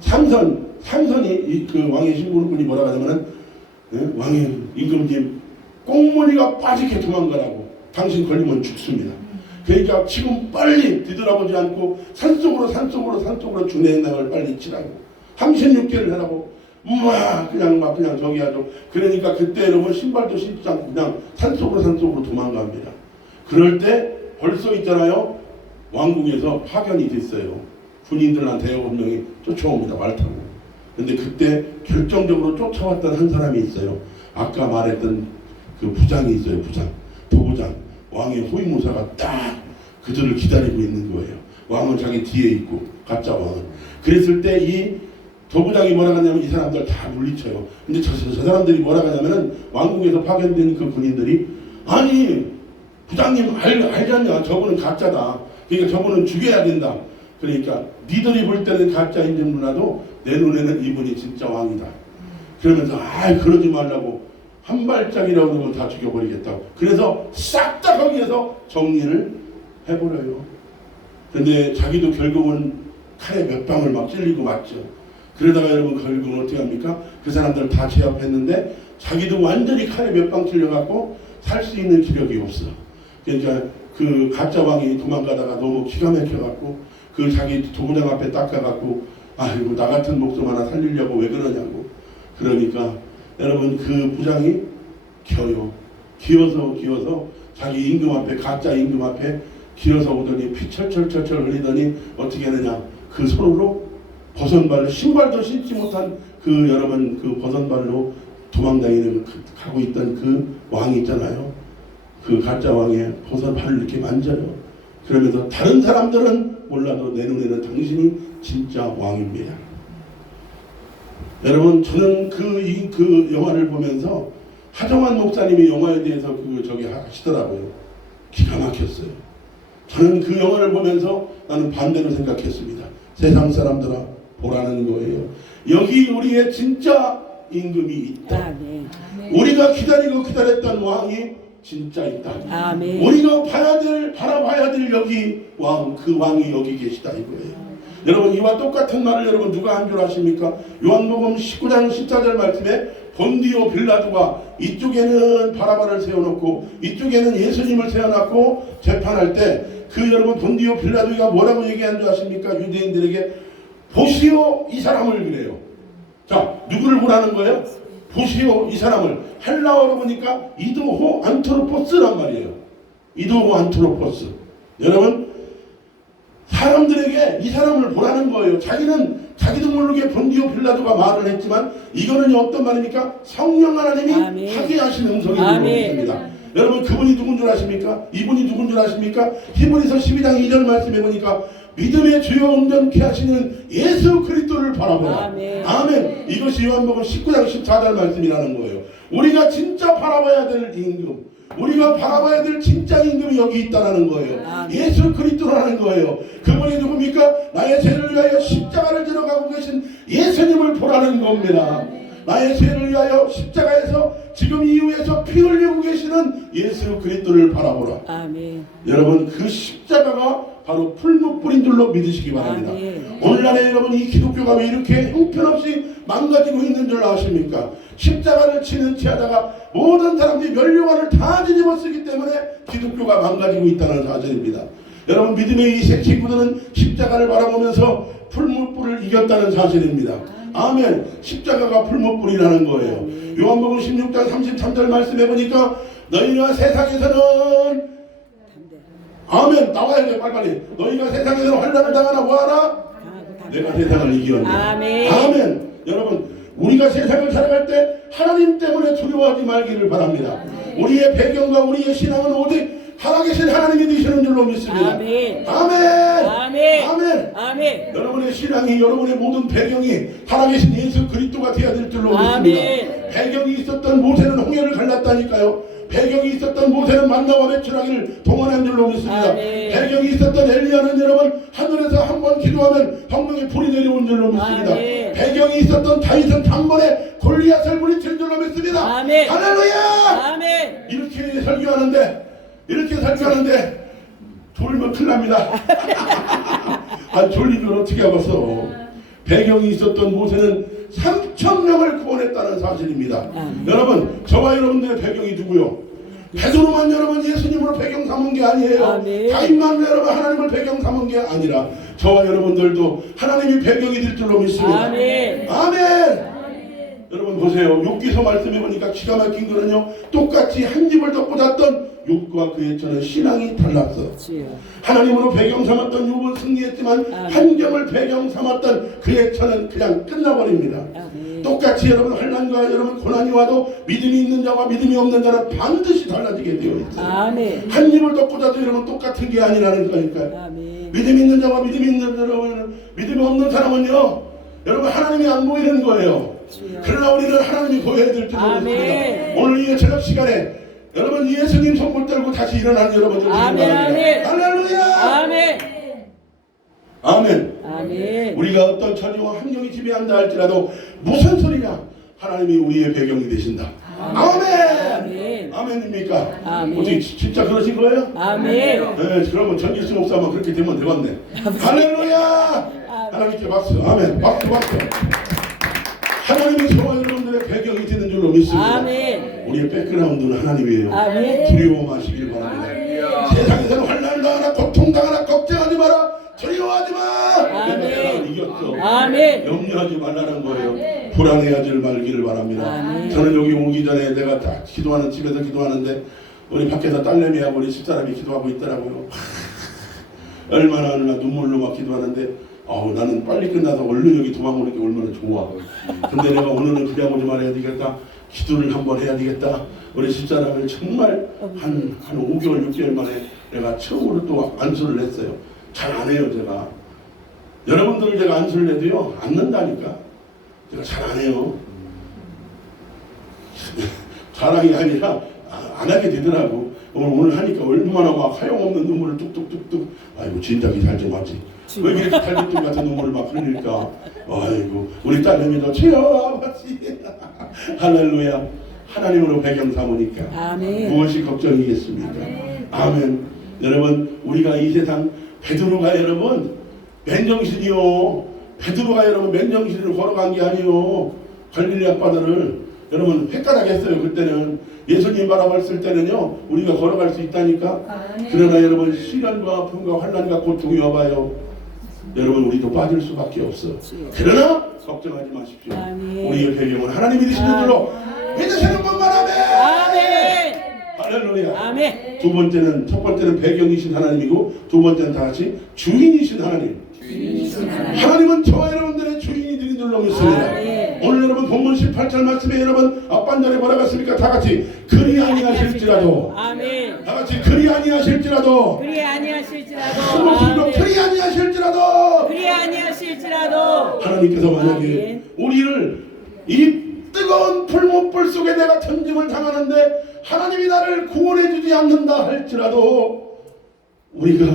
삼선이 그 왕의 신부꾼이 뭐라고 하냐면은 왕의 임금님 꽁무니가 빠지게 도망가라고, 당신 걸리면 죽습니다. 그러니까 지금 빨리 뒤돌아보지 않고 산속으로 준행당을 빨리 치라고, 36개를 하라고 그냥 저기 하죠. 그러니까 그때 여러분 신발도 신지 않고 그냥 산속으로 도망갑니다. 그럴 때 벌써 있잖아요, 왕궁에서 파견이 됐어요. 군인들 한 대여섯 명이 쫓아옵니다, 말 타고. 근데 그때 결정적으로 쫓아왔던 한 사람이 있어요. 아까 말했던 그 부장이 있어요. 도부장. 왕의 호위무사가 딱 그들을 기다리고 있는 거예요. 왕은 자기 뒤에 있고, 가짜 왕은. 그랬을 때 이 도부장이 뭐라 하냐면 이 사람들 다 물리쳐요. 근데 저 사람들이 뭐라 하냐면은 왕궁에서 파견된 그 군인들이, 아니 부장님 알잖냐, 저분은 가짜다. 그러니까 저분은 죽여야 된다. 그러니까 니들이 볼 때는 가짜인 줄 몰라도 내 눈에는 이분이 진짜 왕이다. 그러면서 그러지 말라고, 한 발짝이라도 되면 다 죽여버리겠다고. 그래서 싹 다 거기에서 정리를 해버려요. 근데 자기도 결국은 칼에 몇 방을 막 찔리고 맞죠. 그러다가 여러분 결국은 어떻게 합니까? 그 사람들 다 제압했는데 자기도 완전히 칼에 몇 방 찔려갖고 살 수 있는 기력이 없어. 그러니까 그 가짜 왕이 도망가다가 너무 기가 막혀갖고 그 자기 도부장 앞에 닦아갖고, 아이고 나 같은 목숨 하나 살리려고 왜 그러냐고. 그러니까 여러분 그 부장이 기어서 자기 임금 앞에, 가짜 임금 앞에 기어서 오더니 피 철철 흘리더니 어떻게 하느냐, 그 손으로 버선발로, 신발도 신지 못한 그 여러분 그 버선발로 도망다니는 가고 있던 그 왕이 있잖아요. 그 가짜 왕의 버선발을 이렇게 만져요. 그러면서 다른 사람들은 몰라도 내 눈에는 당신이 진짜 왕입니다. 여러분 저는 그 영화를 보면서 하정환 목사님이 영화에 대해서 저기 하시더라고요. 기가 막혔어요. 저는 그 영화를 보면서 나는 반대로 생각했습니다. 세상 사람들아 보라는 거예요. 여기 우리의 진짜 임금이 있다. 아멘. 우리가 기다렸던 왕이 진짜 있다. 아멘. 우리가 바라봐야 될 여기 그 왕이 여기 계시다 이거예요. 여러분 이와 똑같은 말을 여러분 누가 한 줄 아십니까? 요한복음 19장 14절 말씀에 본디오 빌라도가 이쪽에는 바라바를 세워놓고 이쪽에는 예수님을 세워놓고 재판할 때 그 여러분 본디오 빌라도가 뭐라고 얘기한 줄 아십니까? 유대인들에게 보시오 이 사람을 그래요. 자, 누구를 보라는 거예요? 보시오 이 사람을. 헬라어로 보니까 이도호 안트로포스란 말이에요. 이도호 안트로포스. 여러분 사람들에게 이 사람을 보라는 거예요. 자기도 모르게 본디오 빌라도가 말을 했지만 이거는 어떤 말입니까? 성령 하나님이 아멘. 하게 하신 음성이 아멘. 들어있습니다. 여러분 그분이 누군 줄 아십니까? 이분이 누군 줄 아십니까? 히브리서 12장 2절 말씀해 보니까 믿음의 주요 온전케 하시는 예수 그리스도를 바라보라. 아멘. 아멘. 이것이 요한복음 19장 14절 말씀이라는 거예요. 우리가 진짜 바라봐야 될 임금, 우리가 바라봐야 될 진짜 임금이 여기 있다는 거예요. 아멘. 예수 그리스도라는 거예요. 그분이 누굽니까? 나의 죄를 위하여 십자가를 지러 가고 계신 예수님을 보라는 겁니다. 나의 죄를 위하여 십자가에서 지금 이후에서 피 흘리고 계시는 예수 그리스도를 바라보라. 아멘. 여러분 그 십자가가 바로 풀무불인 줄로 믿으시기 바랍니다. 아멘. 오늘날에 여러분 이 기독교가 왜 이렇게 형편없이 망가지고 있는 줄 아십니까? 십자가를 치는 치하다가 모든 사람들이 면류관을 다 뒤집어 쓰기 때문에 기독교가 망가지고 있다는 사실입니다. 여러분 믿음의 이 새 친구들은 십자가를 바라보면서 풀무불을 이겼다는 사실입니다. 아멘. 십자가가 풀무불이라는 거예요. 요한복음 16장 33절 말씀해 보니까 너희가 세상에서는 아멘 나와야 돼 빨리빨리. 너희가 세상에서 환난을 당하나 뭐하나? 내가 세상을 이기었네. 아멘. 아멘. 여러분 우리가 세상을 살아갈 때 하나님 때문에 두려워하지 말기를 바랍니다. 우리의 배경과 우리의 신앙은 오직 살아계신 하나님이 되시는 줄로 믿습니다. 아멘. 아멘. 아멘. 아멘. 아멘. 여러분의 신앙이 여러분의 모든 배경이 살아계신 예수 그리스도가 되어야 될 줄로 믿습니다. 아멘. 배경이 있었던 모세는 홍해를 갈랐다니까요. 배경이 있었던 모세는 만나와 매출하기를 동원한 줄로 믿습니다. 아멘. 배경이 있었던 엘리야는 여러분 하늘에서 한 번 기도하면 성령의 불이 내려온 줄로 믿습니다. 아멘. 배경이 있었던 다윗은 단번에 골리앗을 물리친 줄로 믿습니다. 아멘. 할렐루야! 아멘. 이렇게 설교하는데 졸면 큰일 납니다. 아, 졸리면 어떻게 하겠어. 배경이 있었던 모세는 3,000명을 구원했다는 사실입니다. 여러분, 저와 여러분들의 배경이 누구요? 베드로만 여러분 예수님으로 배경 삼은 게 아니에요. 아멘. 다윗만 여러분 하나님을 배경 삼은 게 아니라 저와 여러분들도 하나님이 배경이 될 줄로 믿습니다. 아멘. 아멘. 여러분 보세요. 욥기서 말씀해 보니까 기가 막힌 거는요. 똑같이 한 집을 덮고 잤던 욥과 그의 처는 신앙이 달랐어. 하나님으로 배경 삼았던 욥은 승리했지만 아멘. 환경을 배경 삼았던 그의 처는 그냥 끝나버립니다. 아멘. 똑같이 여러분 환난과 여러분 고난이 와도 믿음이 있는 자와 믿음이 없는 자는 반드시 달라지게 되어 있어요. 아멘. 한 입을 덮고 자도 여러분 똑같은 게 아니라는 거니까요. 아멘. 믿음이 있는 자와 믿음이 있는 여러분, 믿음이 없는 사람은요, 여러분 하나님이 안 보이는 거예요. 그러나 우리는 하나님이 보여야 될 줄 믿습니다. 오늘 이 저녁 시간에 여러분 예수님 손을 들고 다시 일어나는 여러분들 아멘. 아멘. 할렐루야. 아멘. 아멘. 아멘. 우리가 어떤 처지와 환경이 지배한다 할지라도 무슨 소리냐, 하나님이 우리의 배경이 되신다. 아멘. 아멘입니까? 아멘. 어떻게 진짜 그러신 거예요? 아멘. 네, 그러면 전길수 목사만 그렇게 되면 되겠네. 할렐루야. 하나님께 박수. 아멘. 박수. 하나님이 저와 여러분들의 배경이 되는 줄로 믿습니다. 아멘. 우리의 백그라운드는 하나님이에요. 아멘. 두려워마시길 바랍니다. 세상에서는 환난당하나 고통당하나 걱정하지 마라. 두려워하지 마. 아멘. 이겼어. 아멘. 염려하지 말라는 거예요. 불안해하지 말기를 바랍니다. 아멘. 저는 여기 오기 전에 내가 다 기도하는 집에서 기도하는데 우리 밖에서 딸내미하고 우리 집사람이 기도하고 있더라고요. 얼마나 눈물로 막 기도하는데 나는 빨리 끝나서 얼른 여기 도망오는 게 얼마나 좋아. 근데 내가 오늘은 그냥 오지 말아야 되겠다. 기도를 한번 해야 되겠다. 우리 집사람을 정말 한 5개월 6개월 만에 내가 처음으로 또 안수를 했어요. 잘 안 해요 제가. 여러분들을 제가 안수를 해도요 안 는다니까. 제가 잘 안 해요. 자랑이 아니라 안 하게 되더라고. 오늘 하니까 얼마나 막 하염없는 눈물을 뚝뚝뚝뚝. 아이고 진작에 잘 좀 왔지. 왜 이렇게 탈기둥 같은 눈물을 막 흘릴까. 아이고 우리 딸내미도 주여 아버지. 할렐루야. 하나님으로 배경 삼으니까 아멘. 무엇이 걱정이겠습니까? 아멘. 여러분 우리가 이 세상 베드로가 여러분 맨정신이요. 베드로가 여러분 맨정신으로 걸어간 게 아니요. 갈릴리 바다를 여러분 헷갈하겠어요. 그때는 예수님 바라봤을 때는요 우리가 걸어갈 수 있다니까. 그러나 여러분 시련과 아픔과 환난과 고통이 와봐요. 여러분 우리도 빠질 수밖에 없어. 그러나 걱정하지 마십시오. 아멘. 우리의 배경은 하나님이 되시는 줄로 믿으시는 분만 하면 아멘. 할렐루야. 아멘. 두 번째는 첫 번째는 배경이신 하나님이고 두 번째는 다 같이 주인이신 하나님. 하나님은 저와 여러분들의 주인이 되는 줄로 믿습니다. 아멘. 오늘 여러분 본문 18절 말씀에 여러분 앞반절에 뭐라고 했습니까? 다 같이 그리 아니하실지라도. 아멘. 다 같이 그리 아니하실지라도. 그리 아니하실지라도. 한 목소리로 그리 아니하실지라도. 그리 아니하실지라도. 하나님께서 만약에 아멘. 우리를 이 뜨거운 불못불 속에 내가 던짐을 당하는데 하나님이 나를 구원해 주지 않는다 할지라도 우리가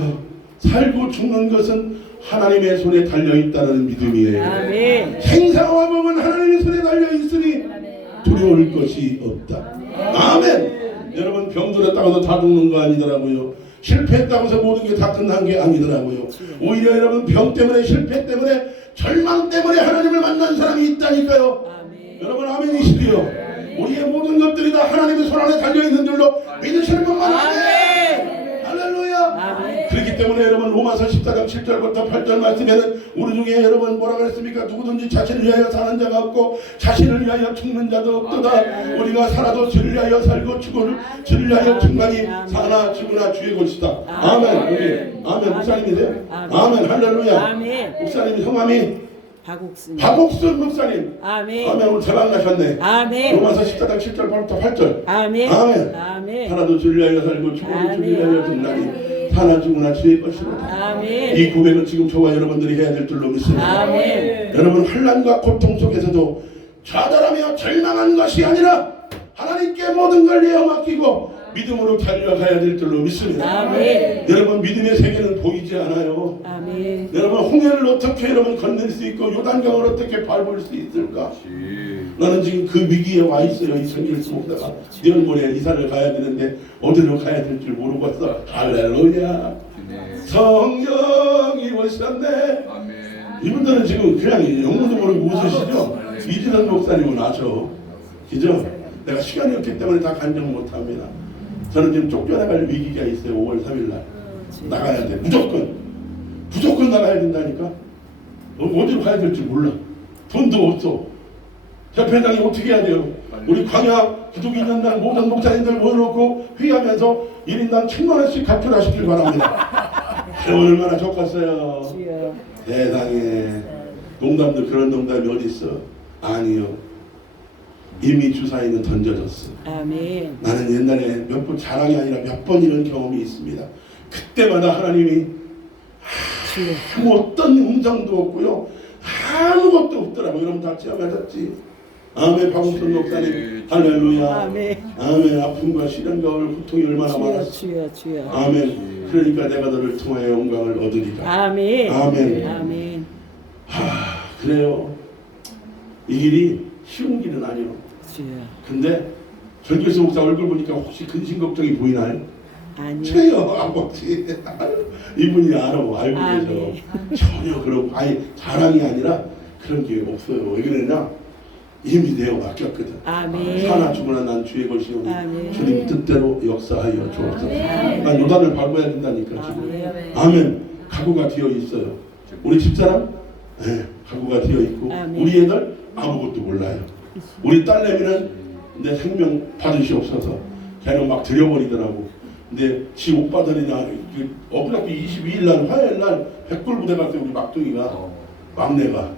살고 죽는 것은 하나님의 손에 달려있다는 믿음이에요. 아멘. 생사와 복은 하나님의 손에 달려있으니 두려울 것이 없다. 아멘. 여러분 병들었다고 해서 다 죽는 거 아니더라고요. 실패했다고 해서 모든 게 다 끝난 게 아니더라고요. 오히려 여러분 병 때문에 실패 때문에 절망 때문에 하나님을 만난 사람이 있다니까요. 여러분 아멘이시지요. 우리의 모든 것들이 다 하나님의 손 안에 달려있는 줄로 믿으시는 분만 아멘. 할렐루야. 아멘. 그렇기 때문에 여러분 로마서 14장 7절부터 8절 말씀에는 우리 중에 여러분 뭐라 그랬습니까? 누구든지 자신을 위하여 사는 자가 없고 자신을 위하여 죽는 자도 없도다. 우리가 살아도 주를 위하여 살고 죽을 주를 위하여 중간이 사나 죽으나 주의 것이다. 아멘. 우리 아멘. 목사님이세요? 아멘. 할렐루야. 아멘. 목사님 성함이 박옥순. 박옥순 목사님. 아멘. 아멘. 오늘 대박 나셨네. 아멘. 로마서 14장 7절부터 8절. 아멘. 아멘. 아멘. 하나도 주를 위하여 살고 죽어도 주를 위하여 죽나니 하나 죽으나 주의 것이로다. 아멘. 이 고백은 지금 저와 여러분들이 해야 될 줄로 믿습니다. 아멘. 여러분 환난과 고통 속에서도 좌절하며 절망한 것이 아니라 하나님께 모든 걸 내어 맡기고 믿음으로 달려가야 될 줄로 믿습니다. 아멘. 여러분 믿음의 세계는 보이지 않아요. 아멘. 여러분 홍해를 어떻게 여러분 건널 수 있고 요단강을 어떻게 밟을 수 있을까? 나는 지금 그 위기에 와 있어요. 이 선교일수 목사가 내일 모레 이사를 가야 되는데 어디로 가야 될지 모르고 왔어. 할렐루야. 성령이 오셨네. 이분들은 지금 그냥 영문도 모르고 웃으시죠? 이진원 목사님은 아죠. 그죠? 내가 시간이 없기 때문에 다 간증 못합니다. 저는 지금 쫓겨나갈 위기가 있어요. 5월 3일날 나가야 돼. 무조건 나가야 된다니까. 어디로 가야 될지 몰라. 돈도 없어. 협회장이 어떻게 해야 돼요? 우리 광야 기독인연단 모든 목사님들 모여놓고 회의하면서 1인당 10,000원씩 갑출하시길 바랍니다. 얼마나 좋겠어요. 주여. 세상에 농담도 그런 농담이 어디 있어? 아니요. 이미 주사위는 던져졌어. 아멘. 나는 옛날에 몇 번 자랑이 아니라 몇 번 이런 경험이 있습니다. 그때마다 하나님이 아무 어떤 음성도 없고요. 아무것도 없더라고. 여러분 다 체험하셨지? 아멘. 박웅선 목사님 할렐루야. 아멘. 아멘. 아픔과 시련과 고통이 얼마나 주여 많았어. 주여. 아멘. 그러니까 내가 너를 통하여 영광을 얻으리라. 아멘. 아멘. 아멘. 그래요. 이 길이 쉬운 길은 아니요. 주여. 근데 전교수 목사 얼굴 보니까 혹시 근심 걱정이 보이나요? 아니요. 최요 아버지. 이분이 알고 계셔. 아멘. 전혀 그런 아니 자랑이 아니라 그런 게 없어요. 왜 그러냐? 이미 내어 맡겼거든. 아멘. 사나 죽으나 난 주의 것이오니 아멘. 주님 뜻대로 역사하여 주옵소서. 아멘. 난 요단을 밟아야 된다니까 지금. 아멘. 아멘. 각오가 되어 있어요. 우리 집사람? 네, 각오가 되어 있고 아멘. 우리 애들 아무것도 몰라요. 우리 딸내미는 내 생명 받으시옵소서. 걔는 막 들여버리더라고. 근데 지 오빠들이나 엊그저께 22일 날 화요일 날 백골 부대 갔을 때 우리 막둥이가 막내가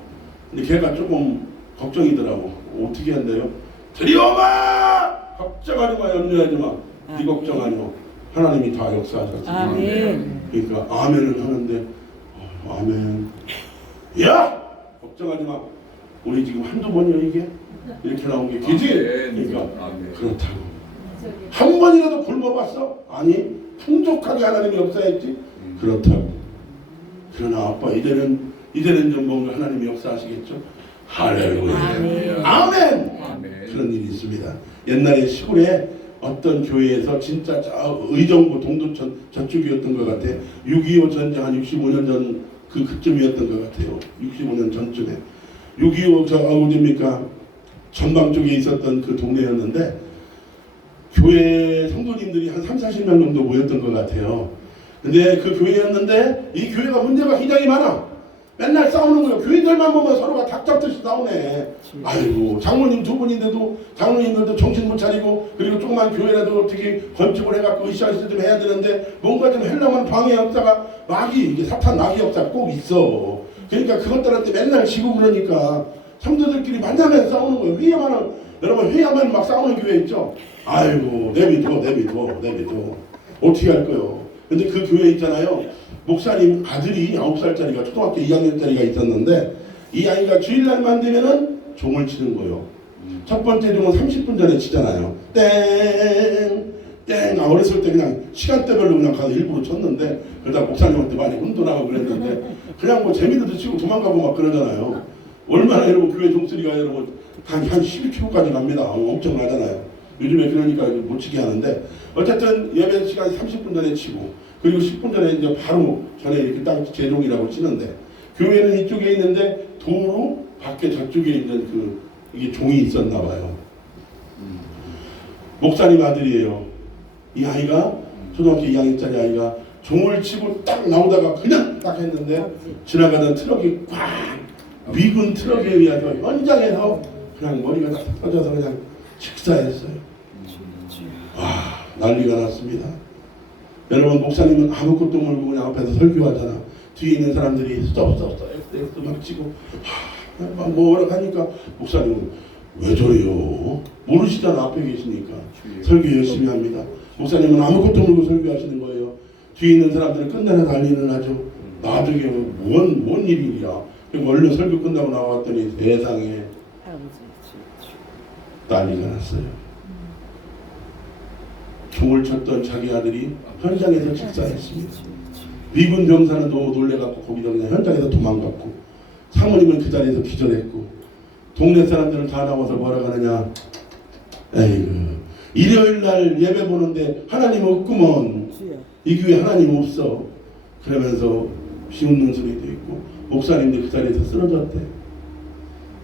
근데 걔가 조금 걱정이더라고. 어떻게 한대요? 들여마! 걱정하지 마. 염려하지 마. 네 걱정하지 마. 하나님이 다 역사하셨어. 아멘. 그러니까 아멘을 하는데 아멘. 야! 걱정하지 마. 우리 지금 한두 번이야 이게? 이렇게 나온 게 기지? 그러니까 그렇다고. 한 번이라도 굶어봤어? 아니 풍족하게 하나님이 역사했지? 그렇다고. 그러나 아빠 이제는 좀 뭔가 하나님이 역사하시겠죠? 할렐루야. 아멘. 아멘. 그런 일이 있습니다. 옛날에 시골에 어떤 교회에서 진짜 저 의정부 동두천 저쪽이었던 것 같아. 6.25 전쟁 한 65년 전 그쯤이었던 것 같아요. 65년 전쯤에 6.25 저 어디입니까? 전방 쪽에 있었던 그 동네였는데 교회 성도님들이 한 30-40명 정도 모였던 것 같아요. 근데 그 교회였는데 이 교회가 문제가 굉장히 많아. 맨날 싸우는 거예요. 교인들만 보면 서로가 닭 잡듯이 싸우네. 아이고 장로님 두 분인데도 장로님들도 정신 못 차리고 그리고 조그만 교회라도 어떻게 건축을 해갖고 으쌰으쌰 좀 해야 되는데 뭔가 좀 하려면 방해 역사가 마귀 이게 사탄 마귀 역사가 꼭 있어. 그러니까 그것들한테 맨날 지고 그러니까 성도들끼리 만나면 싸우는 거예요. 회의하면 여러분 회의하면 막 싸우는 교회 있죠. 아이고 내비둬 어떻게 할 거요. 근데 그 교회 있잖아요. 목사님 아들이 9살짜리가 초등학교 2학년짜리가 있었는데 이 아이가 주일날만 되면은 종을 치는 거예요. 첫 번째 종은 30분 전에 치잖아요. 땡. 어렸을 때 그냥 시간대별로 그냥 가서 일부러 쳤는데 그러다 목사님한테 많이 혼돈하고 그랬는데 그냥 뭐 재미도 치고 도망가고 막 그러잖아요. 얼마나 여러분 교회 종소리가 여러분 한 12km까지 갑니다. 엄청 나잖아요. 요즘에 그러니까 못 치게 하는데 어쨌든 예배 시간 30분 전에 치고 그리고 10분 전에 이제 바로 전에 이렇게 딱 제종이라고 치는데 교회는 이쪽에 있는데 도로 밖에 저쪽에 있는 그 이게 종이 있었나 봐요. 목사님 아들이에요. 이 아이가 초등학교 2학년짜리 아이가 종을 치고 딱 나오다가 그냥 딱 했는데 지나가던 트럭이 꽉 미군 트럭에 의해서 현장에서 그냥 머리가 딱 터져서 그냥 직사했어요. 와 난리가 났습니다. 여러분 목사님은 아무것도 모르고 그냥 앞에서 설교하잖아. 뒤에 있는 사람들이 스톱 막 치고 막 뭐라 하니까 목사님은 왜 저래요? 모르시잖아. 앞에 계시니까 설교 열심히 합니다. 목사님은 아무것도 모르고 설교하시는 거예요. 뒤에 있는 사람들은 끝내나 난리는 하죠. 나중에 뭔 일이야. 그리고 얼른 설교 끝나고 나왔더니 세상에 난리가 났어요. 총을 쳤던 자기 아들이 현장에서 직사했습니다. 미군 병사는 너무 놀래갖고 거기다 그냥 현장에서 도망갔고, 사모님은 그 자리에서 기절했고, 동네 사람들은 다 나와서 뭐라고 하느냐, 에이구, 일요일날 예배 보는데 하나님 없구먼, 이 교회 하나님 없어, 그러면서 비웃는 소리도 있고, 목사님도 그 자리에서 쓰러졌대.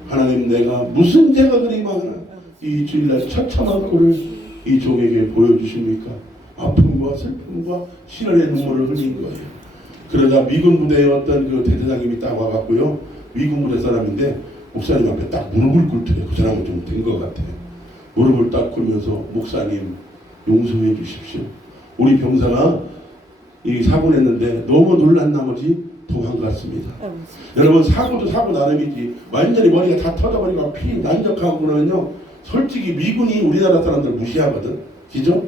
하나님, 내가 무슨 죄가 그리 많아 이 주일날 처참한 꼴을 이 종에게 보여주십니까? 아픔과 슬픔과 신원의 눈물을 흘린 거예요. 그러다 미군 부대에 어떤 그 대대장님이 딱 와갖고요, 미군 부대 사람인데 목사님 앞에 딱 무릎을 꿇더래. 그 사람은 좀 된 것 같아요. 무릎을 딱 꿇면서, 목사님 용서해 주십시오. 우리 병사가 이 사고 냈는데 너무 놀란 나머지 도망갔습니다. 여러분, 사고도 사고 나름이지 완전히 머리가 다 터져버리고 피 난적하고 그러면요, 솔직히 미군이 우리나라 사람들 무시하거든. 그죠?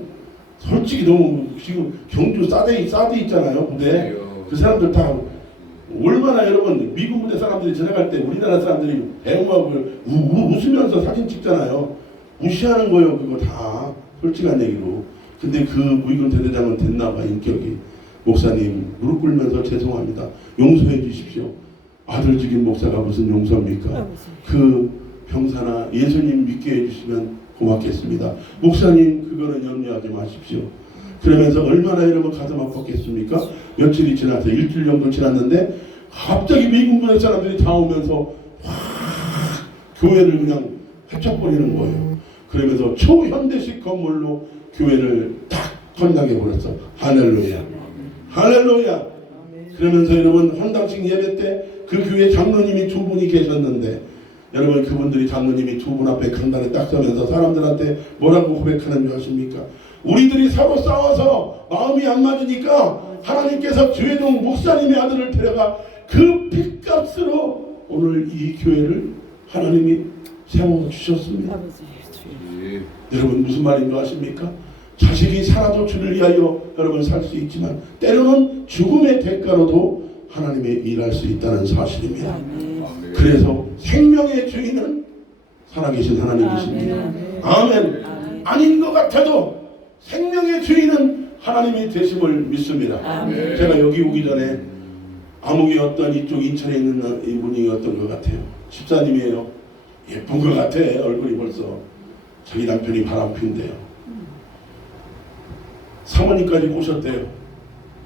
솔직히 너무 지금 경주 싸대 있잖아요, 부대. 그 사람들 다 얼마나, 여러분, 미군 부대 사람들이 지나갈 때 우리나라 사람들이 배웅하고 웃으면서 사진 찍잖아요. 무시하는 거예요, 그거 다. 솔직한 얘기로. 근데 그 미군 대대장은 됐나봐, 인격이. 목사님, 무릎 꿇으면서 죄송합니다. 용서해 주십시오. 아들 죽인 목사가 무슨 용서입니까? 그 병사나 예수님 믿게 해주시면 고맙겠습니다. 목사님, 그거는 염려하지 마십시오. 그러면서 얼마나 여러분 가슴 아팠겠습니까? 며칠이 지나서 일주일 정도 지났는데 갑자기 미군 부대 사람들이 다 오면서 확 교회를 그냥 헤쳐버리는 거예요. 그러면서 초현대식 건물로 교회를 딱 건너게 버렸어. 할렐루야, 할렐루야. 그러면서 여러분, 헌당식 예배 때 그 교회 장로님이 두 분이 계셨는데, 여러분, 그분들이 장로님이 두 분 앞에 강단에 딱 서면서 사람들한테 뭐라고 고백하는 줄 아십니까? 우리들이 서로 싸워서 마음이 안 맞으니까 하나님께서 주혜동 목사님의 아들을 데려가 그 핏값으로 오늘 이 교회를 하나님이 세워주셨습니다. 여러분, 무슨 말인 줄 아십니까? 자식이 살아도 주를 위하여 여러분 살 수 있지만 때로는 죽음의 대가로도 하나님의 일할 수 있다는 사실입니다. 그래서 생명의 주인은 살아계신 하나님이십니다. 아멘. 아닌 것 같아도 생명의 주인은 하나님이 되심을 믿습니다. 아멘. 제가 여기 오기 전에 암흑의 어떤 이쪽 인천에 있는 이분이었던 것 같아요. 집사님이에요. 예쁜 것 같아. 얼굴이 벌써. 자기 남편이 바람핀대요. 사모님까지 꼬셨대요.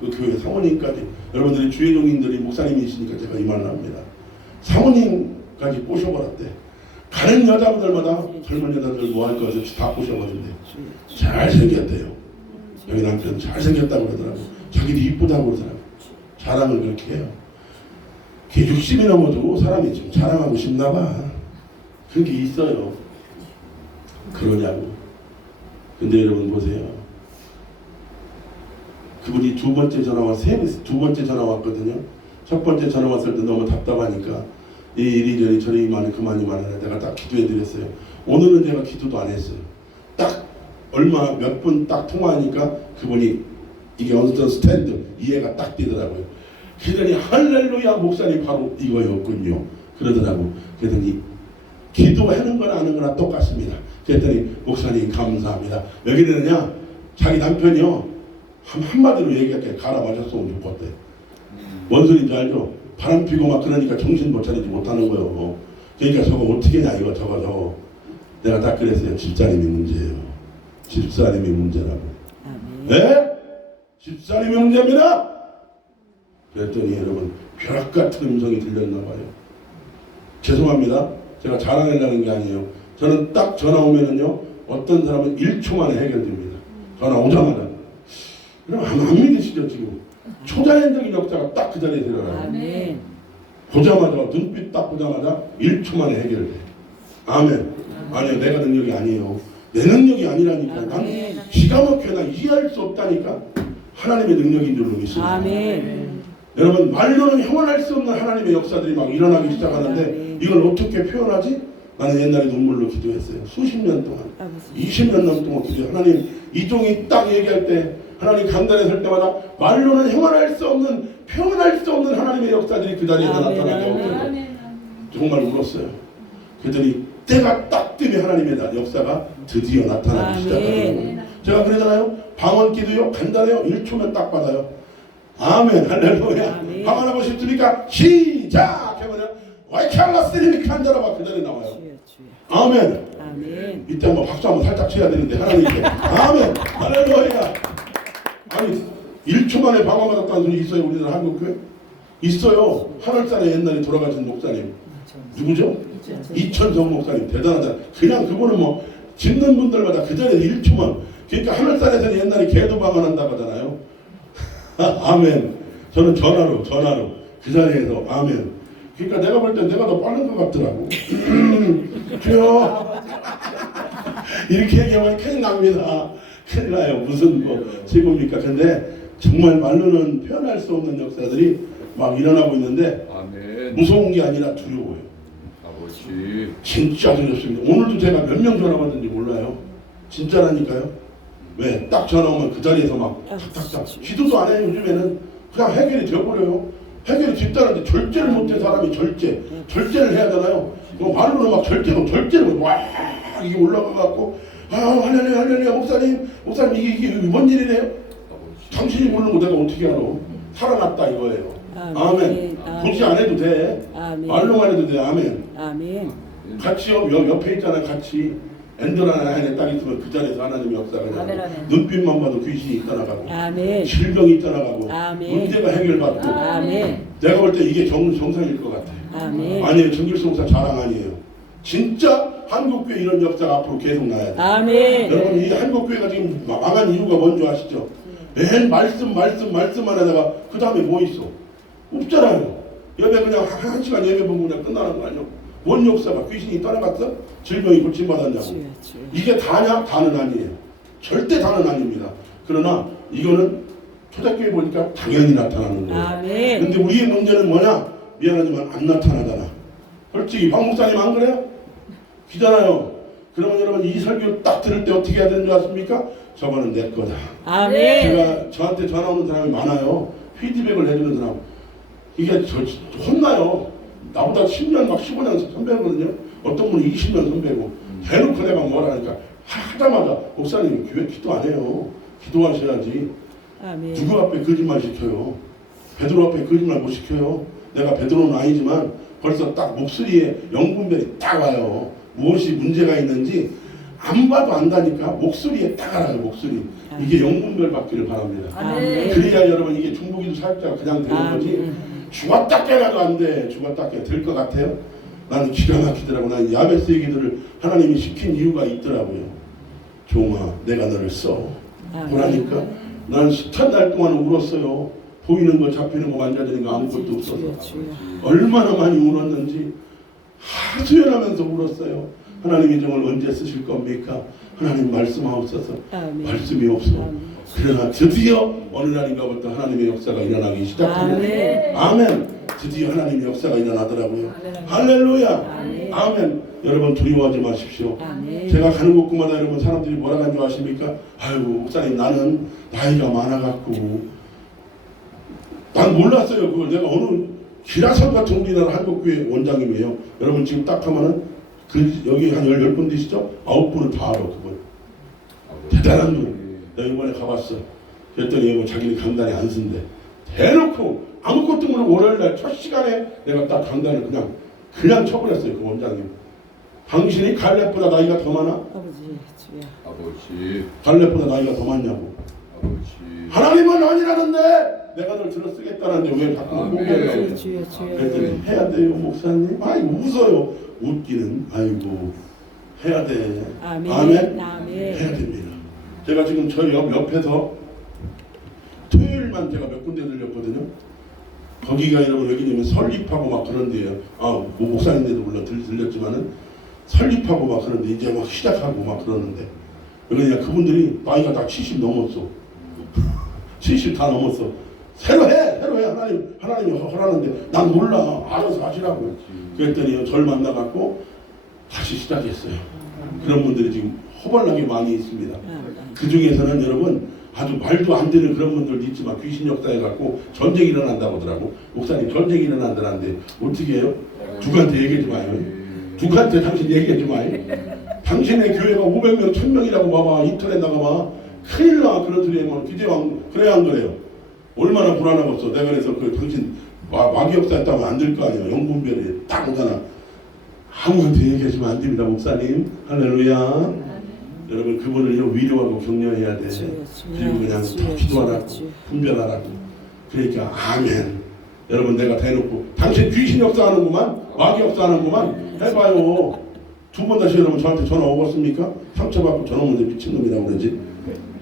그 교회 사모님까지. 여러분들이 주의종인들이 목사님이시니까 제가 이 말을 합니다. 사모님까지 꼬셔버렸대. 가는 여자분들마다 젊은 여자들 뭐 할 거지 다 꼬셔버린대. 잘생겼대요. 여기 남편 잘생겼다고 그러더라고. 자기도 이쁘다고 그러더라고. 자랑을 그렇게 해요. 그게 60이 넘어도 사람이 좀 자랑하고 싶나 봐. 그런 게 있어요. 그러냐고. 근데 여러분 보세요. 그분이 두 번째 전화 왔거든요. 첫 번째 전화 왔을 때 너무 답답하니까 이리저리 저리 그만이 많아요. 내가 딱 기도해 드렸어요. 오늘은 제가 기도도 안 했어요. 딱 몇 분 딱 통화하니까 그분이 이게 어떤 스탠드 이해가 딱 되더라고요. 그러더니 할렐루야 목사님 바로 이거였군요. 그러더라고. 그러더니 기도하는 거나 하는 거나 똑같습니다. 그랬더니 목사님 감사합니다. 왜 그러느냐? 자기 남편이요. 한마디로 얘기할게. 갈아 맞았으면 좋겠대. 뭔 소리인지 알죠? 바람 피고 막 그러니까 정신 못 차리지 못하는 거예요. 그러니까 저거 어떻게 냐 이거 저거. 내가 딱 그랬어요. 집사님이 문제예요. 집사님이 문제라고. 네? 집사님이 문제입니다. 그랬더니 여러분 벼락 같은 음성이 들렸나 봐요. 죄송합니다. 제가 자랑하려는 게 아니에요. 저는 딱 전화 오면은요, 어떤 사람은 1초 만에 해결됩니다. 전화 오자마자. 그럼 안 믿으시죠 지금? 초자연적인 역사가 딱 그 자리에 일어나요. 보자마자 눈빛 딱 보자마자 1초 만에 해결돼. 아멘. 아니요, 내가 능력이 아니에요. 내 능력이 아니라니까. 난 기가 막혀. 난 이해할 수 없다니까. 하나님의 능력인 줄로 믿습니다. 아멘. 여러분, 말로는 형언할 수 없는 하나님의 역사들이 막 일어나기 시작하는데 이걸 어떻게 표현하지? 나는 옛날에 눈물로 기도했어요. 수십 년 동안, 20년 동안 기도해요. 하나님, 이 종이 딱 얘기할 때 하나님 강단에 설 때마다 말로는 형언할 수 없는, 표현할 수 없는 하나님의 역사들이 그 자리에서 나타나게 하고 정말 울었어요. 그랬더니 때가 딱 되면 하나님의 역사가 드디어 나타나기 시작하더라고요. 제가 그러잖아요. 방언기도요 간단해요. 1초면 딱 받아요. 아멘. 할렐루야. 아멘. 방언하고 싶습니까? 시작 해보면 와이칼라스리니까 한자라봐 그 자리에 나와요. 주여 주여. 아멘. 아멘. 이때 한번 박수 한번 살짝 쳐야 되는데 하나님께 아멘. 할렐루야. 아니 1초 만에 방언 받았다는 소리 있어요? 우리나라 한국교회? 있어요. 하늘산에 옛날에 돌아가신 목사님 누구죠? 이천성 목사님 대단하잖아. 그냥 그거는 뭐 짓는 분들마다 그 자리에 1초만. 그러니까 하늘산에서는 옛날에 개도 방언한다고 하잖아요. 아멘. 저는 전화로 그 자리에서 아멘. 그러니까 내가 볼 땐 내가 더 빠른 것 같더라고. 주여 이렇게 얘기하면 큰일 납니다. 큰일 나요. 무슨 뭐 제목입니까? 근데 정말 말로는 표현할 수 없는 역사들이 막 일어나고 있는데 아멘. 무서운 게 아니라 두려워요. 아버지. 진짜 두렵습니다. 오늘도 제가 몇 명 전화 받는지 몰라요. 진짜라니까요. 왜? 딱 전화 오면 그 자리에서 막 탁탁탁 기도도 안 해요. 요즘에는 그냥 해결이 되어버려요. 해결이 됐다는데 절제를 못해 사람이 절제를 해야 되나요? 뭐 말로는 막 절제를 막 이게 올라가갖고 할렐루야 목사님 이게 뭔 일이래요? 아버지. 당신이 모르는 거 내가 어떻게 알아? 살아났다 이거예요. 아멘. 굳이 안 해도 돼. 아멘. 말로만 해도 돼. 아멘. 아멘. 같이요. 옆에 있잖아요. 같이 엔더라는 안에 딱 있으면 그 자리에서 하나님의 역사가 아멘, 나요. 아멘. 눈빛만 봐도 귀신이 떠나가고 아멘. 질병이 떠나가고 아멘. 문제가 해결받고 아멘. 내가 볼 때 이게 정상일 것 같아. 아멘. 아니에요. 정길수 목사 자랑 아니에요. 진짜 한국교회 이런 역사가 앞으로 계속 나야 돼. 아멘. 여러분 이 한국교회가 지금 망한 이유가 뭔지 아시죠? 맨 말씀만 하다가 그 다음에 뭐 있어? 없잖아요. 예배 그냥 한 시간 예배 보고 그냥 끝나는 거 아니야? 뭔 역사가 귀신이 떠나갔어? 질병이 고침받았냐고. 주여 주여. 이게 다냐? 다는 아니에요. 절대 다는 아닙니다. 그러나 이거는 초대교회 보니까 당연히 나타나는 거예요. 아멘. 근데 우리의 문제는 뭐냐? 미안하지만 안 나타나잖아. 솔직히 박 목사님 안 그래요? 기잖아요. 그러면 여러분 이 설교 딱 들을 때 어떻게 해야 되는 줄 아십니까? 저거는 내 거다. 아멘. 제가 저한테 전화 오는 사람이 많아요. 피드백을 해주는 사람. 이게 혼나요. 나보다 10년 막 15년 선배거든요. 어떤 분은 20년 선배고 대놓고 내가 뭐라 하니까 하자마자 목사님 교회 기도 안 해요. 기도하셔야지. 아멘. 누구 앞에 거짓말 시켜요? 베드로 앞에 거짓말 못 시켜요. 내가 베드로는 아니지만 벌써 딱 목소리에 영분별이 딱 와요. 무엇이 문제가 있는지 안 봐도 안다니까 목소리에 딱 알아요. 목소리. 이게 영분별 받기를 바랍니다. 아멘. 그래야 여러분 이게 중보기도 사역자가 그냥 되는 거지. 죽었다 깨라도 안 돼. 죽었다 깨 될 것 같아요? 나는 기가 막히더라고. 나는 야베스 얘기들을 하나님이 시킨 이유가 있더라고요. 종아 내가 너를 써. 보라니까 난 숱한 날 동안 울었어요. 보이는 거 잡히는 거 만져지는 거 아무것도 없어서 얼마나 많이 울었는지 하소연하면서 울었어요. 하나님이 정말 언제 쓰실 겁니까? 하나님 말씀하옵소서. 말씀이 없어. 그러나 드디어 어느 날인가부터 하나님의 역사가 일어나기 시작합니다. 아멘. 드디어 하나님의 역사가 일어나더라고요. 할렐루야. 아멘. 여러분 두려워하지 마십시오. 제가 가는 곳마다 여러분 사람들이 뭐라 하는 줄 아십니까? 아이고 목사님 나는 나이가 많아갖고 난 몰랐어요. 그걸 내가 어느 기라성 같은 우리나라 한국교회 원장님이에요. 여러분 지금 딱 하면은 여기 한 10분 되시죠? 9분은 다 알아 그걸. 대단한 분. 내가 이번에 가봤어. 그랬더니 자기는 강단에 안 쓴대. 대놓고 아무것도 모르고 월요일날 첫 시간에 내가 딱 강단을 그냥 쳐버렸어요. 그 원장님. 당신이 갈렙보다 나이가 더 많아? 아버지 주여. 아버지. 갈렙보다 나이가 더 많냐고. 아버지. 하나님은 아니라는데 내가 널 들어 쓰겠다는데 왜 자꾸 포기하려고 그래? 주여 주여. 그랬더니 해야 돼요 목사님. 아이고 웃어요. 웃기는. 아이고 해야 돼. 아멘. 아멘. 아멘. 해야 됩니다. 제가 지금 저희 옆에서 토요일만 제가 몇 군데 들렸거든요. 거기가 여러분 여기냐면 설립하고 막 그런 데예요. 뭐 목사님들도 물론 들렸지만은 설립하고 막 그런데 이제 막 시작하고 막 그러는데 그러니까 그분들이 나이가 다 70 넘었어. 70 다 넘었어. 새로 해 하나님이 허라는데 난 몰라. 알아서 하시라고. 그랬더니 절 만나갖고 다시 시작했어요. 그런 분들이 지금 허벌나게 많이 있습니다. 그 중에서는 여러분 아주 말도 안 되는 그런 분들도 있지만 귀신 역사에 갖고 전쟁이 일어난다고 하더라고. 목사님 전쟁이 일어난다는데 어떻게 해요? 누구한테 얘기하지 마요. 누구한테 당신 얘기하지 마요. 당신의 교회가 500명 1000명이라고 봐봐. 인터넷 나가봐. 큰일 나. 그런 소리 하면 기대왕 그래야 안 그래요. 얼마나 불안하겠어. 내가 그래서 그 당신 마귀역사 했다고 안 될 거 아니에요. 영분별이 딱 오잖아. 아무한테 얘기하시면 안 됩니다. 목사님 할렐루야. 여러분 그분을 위로하고 격려해야 돼. 그리고 그냥 기도하라고 분별하라고. 그러니까 아멘. 여러분 내가 대놓고 당신 귀신 역사하는구만 마귀 역사하는구만 해봐요. 두 번 다시 여러분 저한테 전화 오겠습니까? 상처받고 전화 오는데 미친놈이라고 그러지.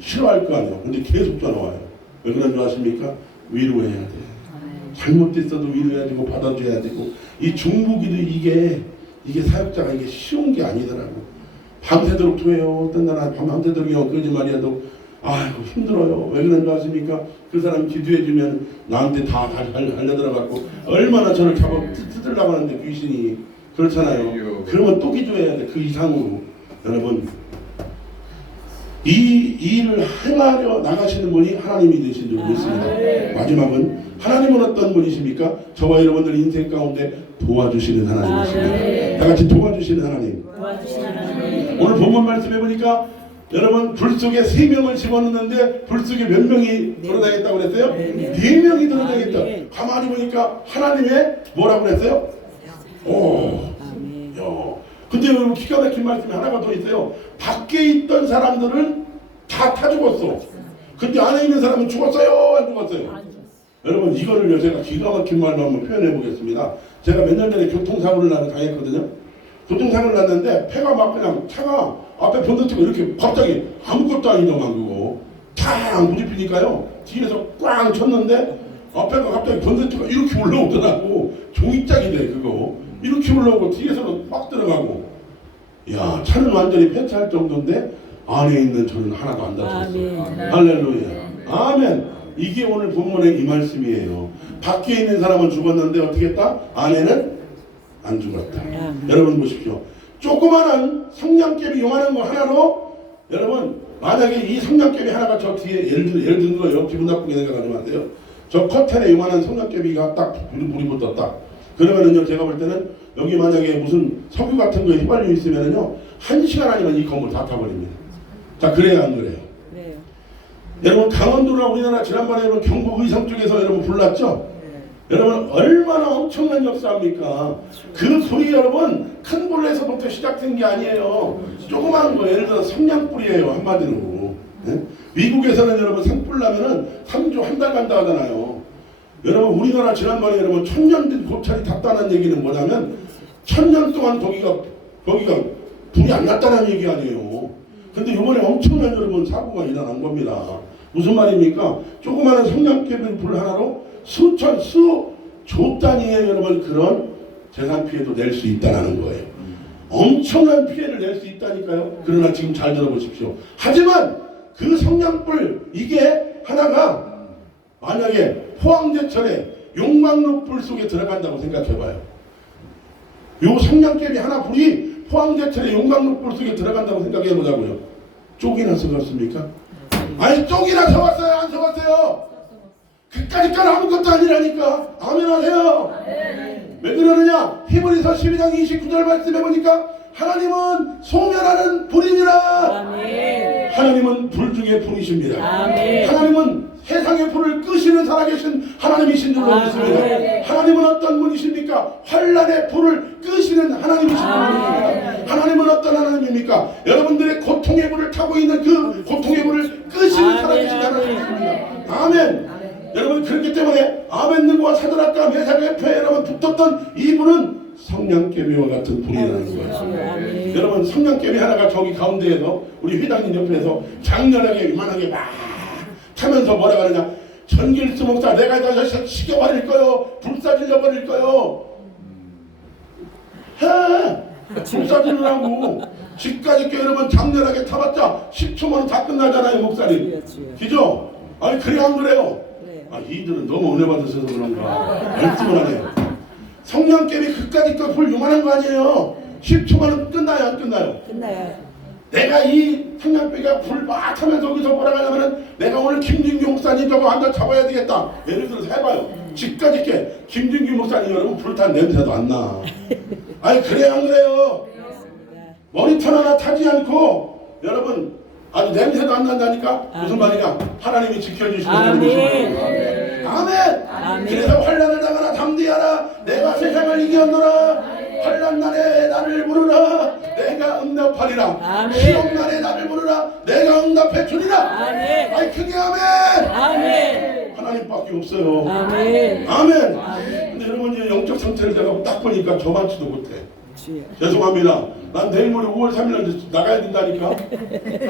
싫어할 거 아니에요. 근데 계속 전화 와요. 왜 그런 줄 아십니까? 위로해야 돼. 잘못됐어도 위로해야 되고 받아줘야 되고 이 중보기도 이게 사역자가 이게 쉬운 게 아니더라고. 밤새도록 토해요. 어떤 날은 밤새도록 거짓말이라도 아이고 힘들어요. 왜 그런 줄 아십니까? 그 사람 기도해주면 나한테 다 달려들어갖고 얼마나 저를 잡아 뜯으려고 하는데 귀신이 그렇잖아요. 그러면 또 기도해야 돼. 그 이상으로. 여러분 이 일을 행하려 나가시는 분이 하나님이 되신 줄 믿습니다. 마지막은 하나님은 어떤 분이십니까? 저와 여러분들 인생 가운데 도와주시는 하나님이십니다. 다 같이 도와주시는 하나님. 오늘 본문 말씀해 보니까 여러분 불 속에 3명을 집어넣는데 불 속에 몇 명이 들어다녔다고 그랬어요? 4명이 들어다녔다. 가만히 보니까 하나님의 뭐라고 그랬어요? 근데 여러분 기가 막힌 말씀이 하나가 더 있어요. 밖에 있던 사람들은 다 죽었어. 근데 안에 있는 사람은 죽었어요? 안 죽었어요? 여러분 이거를요 제가 기가 막힌 말로 한번 표현해 보겠습니다. 제가 몇 년 전에 교통사고를 당했거든요. 교통사고를 났는데 폐가 막 그냥 차가 앞에 번쩍 이렇게 갑자기 아무것도 아니더만 그거 탁 부딪히니까요 뒤에서 꽝 쳤는데 앞에가 갑자기 번쩍 이렇게 올라오더라고. 종이짝이 그거 이렇게 올라오고 뒤에서는 막 들어가고 야 차는 완전히 폐차할 정도인데 안에 있는 저는 하나도 안 다쳤어요. 할렐루야. 아멘. 이게 오늘 본문의 이 말씀이에요. 밖에 있는 사람은 죽었는데 어떻게 했다? 안에는 안 죽었다. 여러분 보십시오. 조그마한 성냥개비 요만한 거 하나로 여러분 만약에 이 성냥개비 하나가 저 뒤에 예를 든 거예요. 기분 나쁘게 생각하지 마세요. 저 커튼에 요만한 성냥개비가 딱 불이 붙었다. 그러면은요 제가 볼 때는 여기 만약에 무슨 석유 같은 거에 휘발유 있으면은요 1시간 아니면 이 건물 다 타버립니다. 자 그래야 안 그래요? 그래요. 여러분 강원도나 우리나라 지난번에 여러분 경북 의성 쪽에서 여러분 불났죠? 여러분 얼마나 엄청난 역사입니까? 그 소리 여러분 큰 불에서부터 시작된 게 아니에요. 조그마한 거 예를 들어 성냥불이에요 한마디로. 네? 미국에서는 여러분 산불 나면은 3주 한 달 간다 하잖아요. 여러분 우리나라 지난번에 여러분 1000년 된 고찰이 탔다는 얘기는 뭐냐면 1000년 동안 거기가 불이 안 났다는 얘기 아니에요. 근데 이번에 엄청난 여러분 사고가 일어난 겁니다. 무슨 말입니까? 조그마한 성냥개비 불 하나로 수조 단위의 여러분 그런 재산 피해도 낼 수 있다는 거예요. 엄청난 피해를 낼 수 있다니까요. 그러나 지금 잘 들어보십시오. 하지만 그 성냥불 이게 하나가 만약에 포항제철에 용광로 불 속에 들어간다고 생각해봐요. 요 성냥개비 하나 불이 포항제철에 용광로 불 속에 들어간다고 생각해보자고요. 쪽이나서 그렇습니까? 아니 쪽이나서 왔어요? 안 서왔어요? 그까짓건 아무것도 아니라니까. 아멘 하세요. 왜 그러느냐? 히브리서 12장 29절 말씀해 보니까 하나님은 소멸하는 불이니라. 아멘. 하나님은 불 중에 불이십니다. 아멘. 하나님은 세상의 불을 끄시는 살아계신 하나님이신 줄로 믿습니다. 하나님은 어떤 분이십니까? 환란의 불을 끄시는 하나님이신 줄로 믿습니다. 하나님은 어떤 하나님입니까? 여러분들의 고통의 불을 타고 있는 그 고통의 불을 끄시는 살아계신 하나님이십니다. 아멘. 여러분 그렇기 때문에 아벤느고와 사드락과 메삭과 에프에 여러분 붙었던 이 불은 성냥개비와 같은 불이라는 거예요. 여러분 성냥개비 하나가 저기 가운데에서 우리 회장님 옆에서 장렬하게 이만하게 막 타면서 뭐라 그러냐? 전길수 목사 내가 다 식여버릴 거요. 불사질러 버릴 거요. 해! 불사질러라고. 집까지 께 여러분 장렬하게 타봤자 10초면 다 끝나잖아요 목사님. 그죠? 아니 그래 안 그래요? 아 이들은 너무 은혜 받으셔서 그런가 말씀을 하네요. 성냥개비 그까짓 불 요만한 거 아니에요. 10초만은 끝나요 안 끝나요? 끝나요. 내가 이 성냥개비가 불 막 타면서 여기서 뭐라 하냐면은 내가 오늘 김진규 목사님 저거 앉아 잡아야 되겠다. 예를 들어서 해봐요. 집까짓 게 김진규 목사님 여러분 불탄 냄새도 안 나. 아니 그래요 안 그래요? 머리털 하나 타지 않고 여러분 아주 냄새도 안 난다니까. 무슨 말이냐? 하나님이 지켜주시는 아멘. 하나님이십니다. 아멘. 아멘. 그래서 환난을 당하나 담대하라. 내가 세상을 이겼노라. 환난 날에 나를 부르라. 내가 응답하리라. 아멘. 시험 날에 나를 부르라. 내가 응답해 주리라. 아멘. 아이 크게 아멘. 아멘. 하나님밖에 없어요. 아멘. 아멘. 근데 여러분 이 영적 상태를 제가 딱 보니까 저만치도 못해. 주여. 죄송합니다. 난 내일 모레 5월 3일 나가야 된다니까.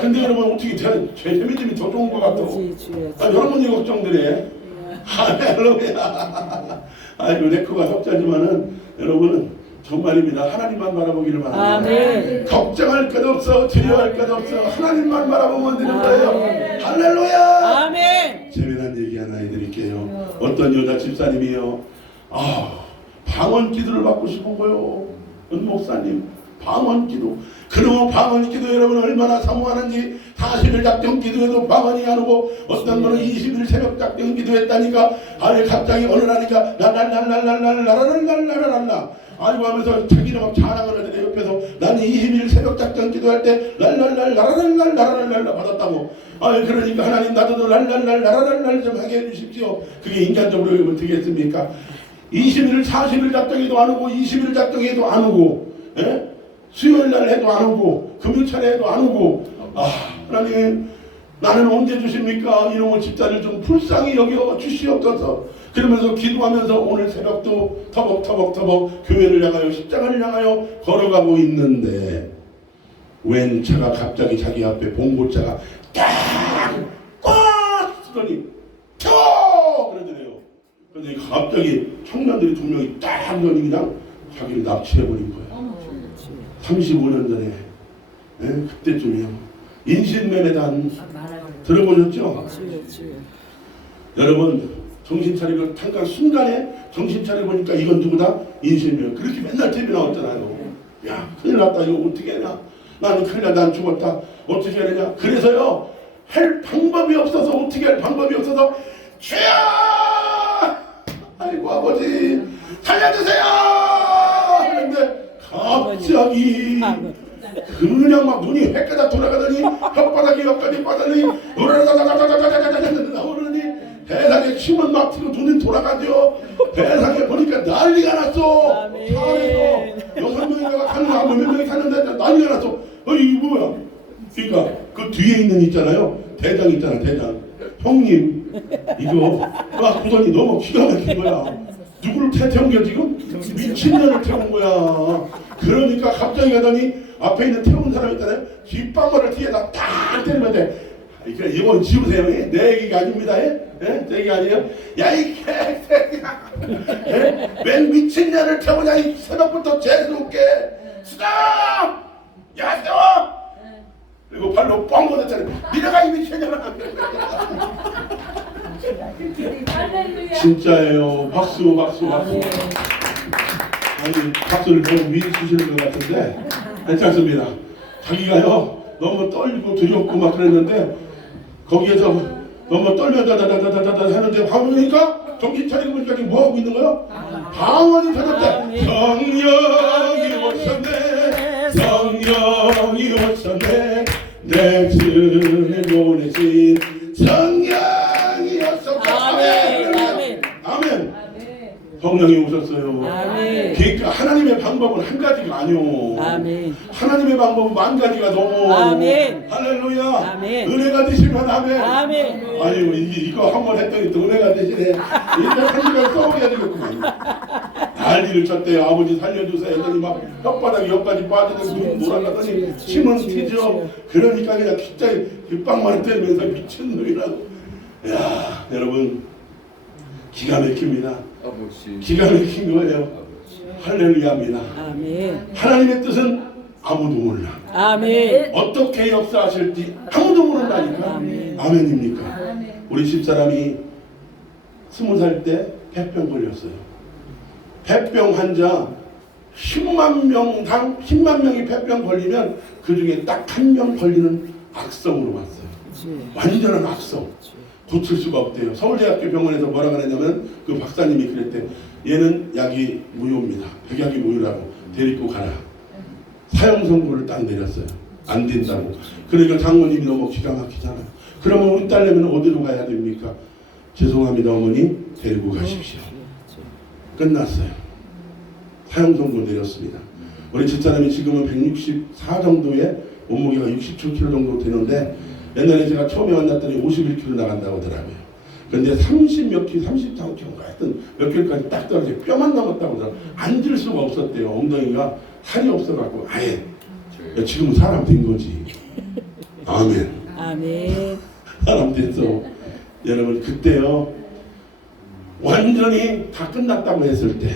근데 여러분 어떻게 제 재미점이 더 좋은 것 같아. 주여. 여러분이 걱정들이 할렐루야. 아이고 레코가 석자지만은 여러분은 정말입니다. 하나님만 바라보기를 바랍니다. 아멘. 걱정할 것 없어, 두려워할 것 없어. 하나님만 바라보면 되는 거예요. 할렐루야. 아멘. 재미난 얘기 하나 해드릴게요. 어떤 여자 집사님이요. 방언 기도를 받고 싶은 거요. 은 목사님 방언 기도. 그러면 방언 기도 여러분 얼마나 사모하는지 40일 작정 기도해도 방언이 안 오고 어떤 분은 20일 새벽 작정 기도했다니까. 아니 갑자기 어느 날이니까 랄랄랄랄랄랄랄랄랄랄랄랄라 아이고 하면서 자기는 막 자랑을 하는데 옆에서 나는 20일 새벽 작정 기도할 때 랄랄랄랄랄랄랄랄랄라 받았다고. 아니 그러니까 하나님 나도 랄랄랄랄랄랄 좀 하게 해주십시오. 그게 인간적으로 어떻게 했습니까? 20일 40일 작정해도 안 오고 20일 작정해도 안 오고 수요일날 해도 안 오고 금요일에 해도 안 오고 하나님 나는 언제 주십니까? 이놈의 집사를 좀 불쌍히 여겨 주시옵소서. 그러면서 기도하면서 오늘 새벽도 터벅터벅터벅 교회를 향하여 십자가를 향하여 걸어가고 있는데 웬 차가 갑자기 자기 앞에 봉고차가 꽉 쓰더니 켜! 그러더래요. 그런데 갑자기 청년들이 두 명이 딱 그냥 자기를 납치해버린 거예요. 35년 전에 그때쯤이요. 인신매매단 들어보셨죠? 여러분 정신 차리고 잠깐 순간에 정신 차려 보니까 이건 누구다? 인신매매. 그렇게 맨날 TV 나왔잖아요. 야 큰일 났다 이거 어떻게 하냐. 나는 큰일 났다 난 죽었다 어떻게 해야 되냐. 그래서요 할 방법이 없어서 어떻게 할 방법이 없어서 주여 아이고 아버지 살려주세요 하는데 갑자기 그냥 막 눈이 헷갈아 돌아가더니 혓바닥이 여기까지 빠더니 으라라라라라라라라라라 나오더니 세상에 침을 막 튀고 눈이 돌아가죠. 세상에 보니까 난리가 났어. 차에서 6명이가 가는 거 몇 명이 탔는데 난리가 났어. 이거 뭐야. 그러니까 그 뒤에 있는 있잖아요. 대장 있잖아 대장. 형님 이거 구선이 너무 기가 막힌 거야. 누구를 태운 거야 지금? 미친년을 태운 거야. 그러니까 갑자기 가더니 앞에 있는 태운 사람 있잖아요. 뒷방문을 뒤에다 딱 때리면 돼. 이건 지우세요. 내 얘기가 아닙니다. 제 얘기가 아니에요. 야 이 개새끼야. 웬 미친년을 태우냐. 이 새벽부터 재수없게 스톱! 야 스톱! 그리고 발로 뻥 걷었잖아요. 니네가 이 미친년아. 진짜예요. 박수 박수 박수. 아니 박수를 너무 미리 주시는 것 같은데 괜찮습니다. 자기가요 너무 떨리고 두렵고 막 그랬는데 거기에서 너무 떨면서 다다다다다다 하는데 방언이니까 정신 차리고 보니까 지금 뭐하고 있는 거예요? 방언이 터졌대. 성령이 오셨네 성령이 오셨네 내 층에 보내신 성령이 오셨네. 아멘 아멘 아멘. 성령이 오셨어요. 아멘. 그러니까 하나님의 방법은 한 가지가 아니오. 아멘. 하나님의 방법은 만 가지가 넘어. 아멘. 할렐루야. 아멘. 은혜가 되시면 아멘. 아멘. 아니 이거 한 번 했더니 또 은혜가 되시네. 이제 한 시간 써버려야 되겠구만. 난리를 쳤대요. 아버지 살려주세요. 했더니 막 혓바닥이 여기까지 빠지는 눈 돌아가더니 침은 튀죠. 그러니까 그냥 진짜 뒷방만 때리면서 미친놈이라고. 야 여러분 기가 막힙니다. 아버지. 기가 막힌 거예요. 할렐루야입니다. 아멘. 하나님의 뜻은 아무도 몰라. 아멘. 어떻게 역사하실지 아무도 모른다니까. 아멘입니까? 우리 집사람이 20살 때 폐병 걸렸어요. 폐병 환자 10만 명당 10만 명이 폐병 걸리면 그 중에 딱 한 명 걸리는 악성으로 왔어요. 완전한 악성. 고칠 수가 없대요. 서울대학교 병원에서 뭐라 그랬냐면 그 박사님이 그랬대. 얘는 약이 무효입니다. 백약이 무효라고 데리고 가라. 사형 선고를 딱 내렸어요. 안 된다고. 그러니까 장모님이 너무 기가 막히잖아요. 그러면 우리 딸내미는 어디로 가야 됩니까? 죄송합니다 어머니, 데리고 가십시오. 끝났어요. 사형 선고 내렸습니다. 우리 집사람이 지금은 164 정도의 몸무게가 67kg 정도 되는데 옛날에 제가 처음에 만났더니 51kg 나간다고 하더라고요. 근데 30몇 킬로, 33kg 하여튼 몇 킬로까지 딱 떨어져 뼈만 남았다고 하더라고요. 앉을 수가 없었대요. 엉덩이가 살이 없어갖고 아예. 지금은 사람 된 거지. 아멘. 아멘. 사람 됐어. 여러분 그때요 완전히 다 끝났다고 했을 때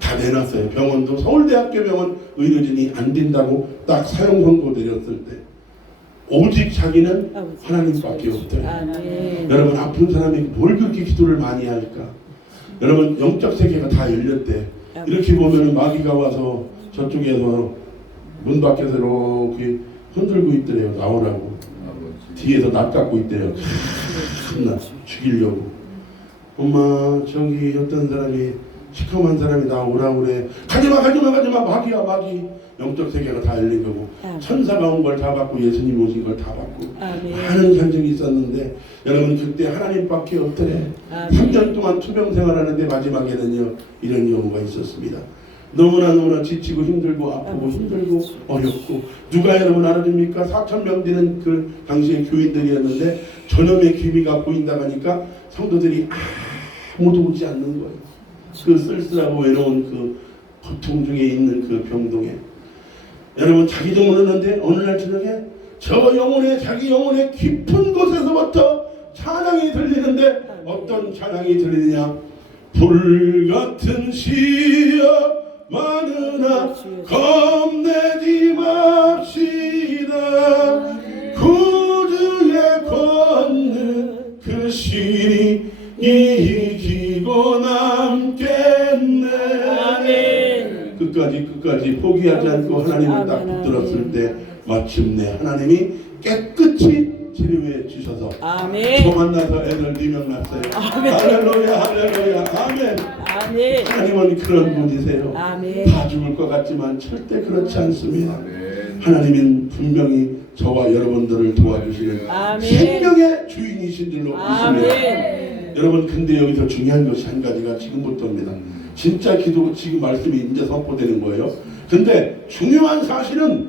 다 내놨어요. 병원도 서울대학교 병원 의료진이 안 된다고 딱 사형 선고 내렸을 때 오직 자기는 하나님밖에 없더래요. 아멘. 여러분 아픈 사람이 뭘 그렇게 기도를 많이 할까? 여러분 영적 세계가 다 열렸대. 이렇게 보면 마귀가 와서 저쪽에서 문 밖에서 이렇게 흔들고 있더래요. 나오라고. 뒤에서 낯갖고 있대요. 나 죽이려고. 엄마 저기 어떤 사람이 시커먼 사람이 나오라고 그래. 가지마 마귀야 마귀. 영적 세계가 다 열린 거고 천사가 온 걸 다 받고 예수님 오신 걸 다 받고 많은 간증이 있었는데 여러분 그때 하나님밖에 없더래. 3년 동안 투병 생활하는데 마지막에는요 이런 경우가 있었습니다. 너무나 지치고 힘들고 아프고 힘들고 어렵고 누가 여러분 알아줍니까? 4,000명 되는 그 당시의 교인들이었는데 전염의 기미가 보인다고 하니까 성도들이 아무도 오지 않는 거예요. 그 쓸쓸하고 외로운 그 고통 중에 있는 그 병동에 여러분 자기도 모르는데 어느 날 저녁에 자기 영혼의 깊은 곳에서부터 찬양이 들리는데 어떤 찬양이 들리느냐? 불같은 시여 많으나 겁내지 맙시다. 구주의 권능 그 신이 이기고 남겠네. 아멘. 끝까지 포기하지 않고 하나님을 딱 붙들었을 때 마침내 하나님이 깨끗이 치료해 주셔서 아멘. 저 만나서 애들 4명 낳았어요. 할렐루야 아멘. 아멘. 하나님은 그런 분이세요. 아멘. 다 죽을 것 같지만 절대 그렇지 않습니다. 아멘. 하나님은 분명히 저와 여러분들을 도와주시는 아멘. 생명의 주인이신 줄로 믿습니다. 아멘. 여러분 근데 여기서 중요한 것이 한 가지가 지금부터입니다. 진짜 기도 지금 말씀이 이제 선포되는 거예요. 근데 중요한 사실은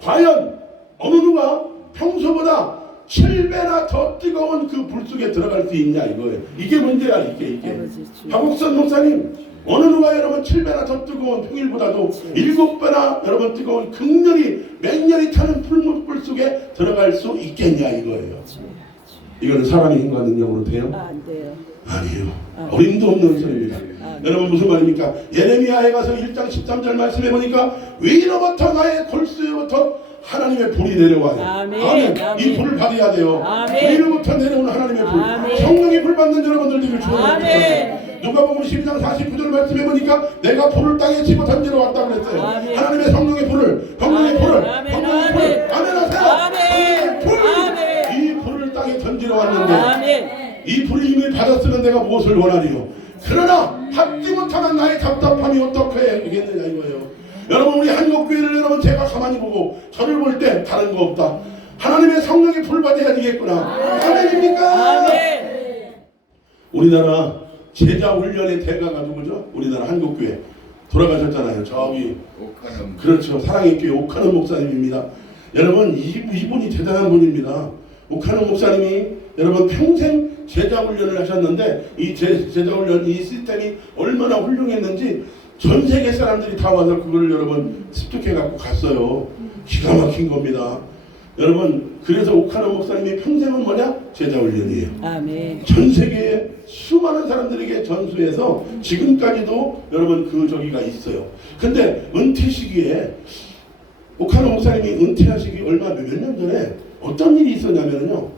과연 어느 누가 평소보다 7배나 더 뜨거운 그 불 속에 들어갈 수 있냐 이거예요. 이게 문제야 이게. 박옥선 목사님 어느 누가 여러분 7배나 더 뜨거운 평일보다도 7배나 여러분 뜨거운 극렬히 맹렬히 타는 불 속에 들어갈 수 있겠냐 이거예요. 이거는 사람의 힘과 능력으로 돼요? 안 돼요. 아니에요. 어림도 없는 소리입니다. 여러분 무슨 말입니까? 예레미야에 가서 1장 13절 말씀해 보니까 위로부터 나의 골수에부터 하나님의 불이 내려와요. 아멘. 이 불을 받아야 돼요. 아멘. 위로부터 내려오는 하나님의 불. 아멘. 성령의 불 받는 여러분들 되길 축원합니다. 아멘. 누가복음 12장 49절 말씀해 보니까 내가 불을 땅에 집어 던지러 왔다고 그랬어요. 아멘. 하나님의 성령의 불을, 성령의 아멘. 불을, 아멘. 성령의 불을. 아멘. 아멘 하세요. 아멘. 불. 아멘. 이 불을 땅에 던지러 왔는데 아멘. 이 불을 이미 받았으면 내가 무엇을 원하리요? 그러나 받지 못하는 나의 답답함이 어떻게 되겠느냐 이거예요. 여러분 우리 한국교회를 여러분 제가 가만히 보고 저를 볼 때 다른 거 없다. 하나님의 성령의 불 받아야 되겠구나. 아멘입니까? 아멘. 우리나라 제자 훈련의 대가가 누구죠? 우리나라 한국교회 돌아가셨잖아요. 저기 옥하는 그렇죠. 사랑의 교회 옥하는 목사님입니다. 여러분 이분이 대단한 분입니다. 옥하는 목사님이 여러분 평생 제자 훈련을 하셨는데 이 제자 훈련 이 시스템이 얼마나 훌륭했는지 전 세계 사람들이 다 와서 그걸 여러분 습득해 갖고 갔어요. 기가 막힌 겁니다. 여러분 그래서 옥하는 목사님이 평생은 뭐냐? 제자 훈련이에요. 아멘. 전 세계에 수많은 사람들에게 전수해서 지금까지도 여러분 그 저기가 있어요. 근데 은퇴 시기에 옥하는 목사님이 은퇴하시기 얼마 몇 년 전에 어떤 일이 있었냐면요.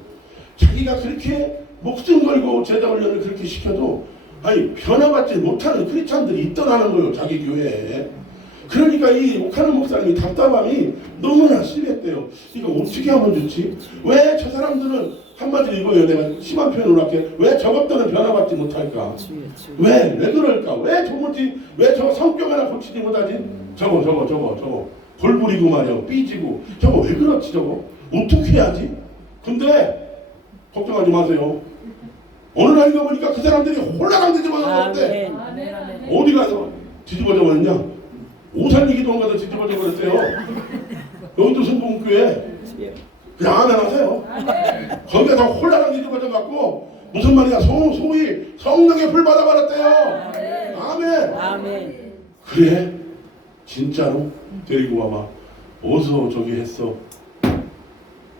자기가 그렇게 목숨 걸고 제자 훈련을 그렇게 시켜도 변화받지 못하는 크리스찬들이 있더라는 거예요. 자기 교회에. 그러니까 이 옥하는 목사님이 답답함이 너무나 심했대요. 이거 어떻게 하면 좋지? 왜 저 사람들은 한마디로 이거예요. 내가 심한 표현으로 할게. 왜 저것들은 변화받지 못할까? 왜 그럴까? 왜 저 성격 하나 고치지 못하지? 저거. 골부리고 말이야 삐지고 저거 왜 그렇지 저거 어떻게 해야지? 근데 걱정하지 마세요. 어느 날 가보니까 그 사람들이 홀라당 뒤집어졌는데 어디 가서 뒤집어져 버렸냐? 오산리 기도원 가서 뒤집어져 버렸어요. 여기도 성공교회 그냥 안 하세요. 거기 가서 홀라당 뒤집어져 갖고 무슨 말이야 소위 성령의 불 받아버렸대요. 아멘. 아멘. 그래 진짜로 데리고 와봐. 어서 저기 했어.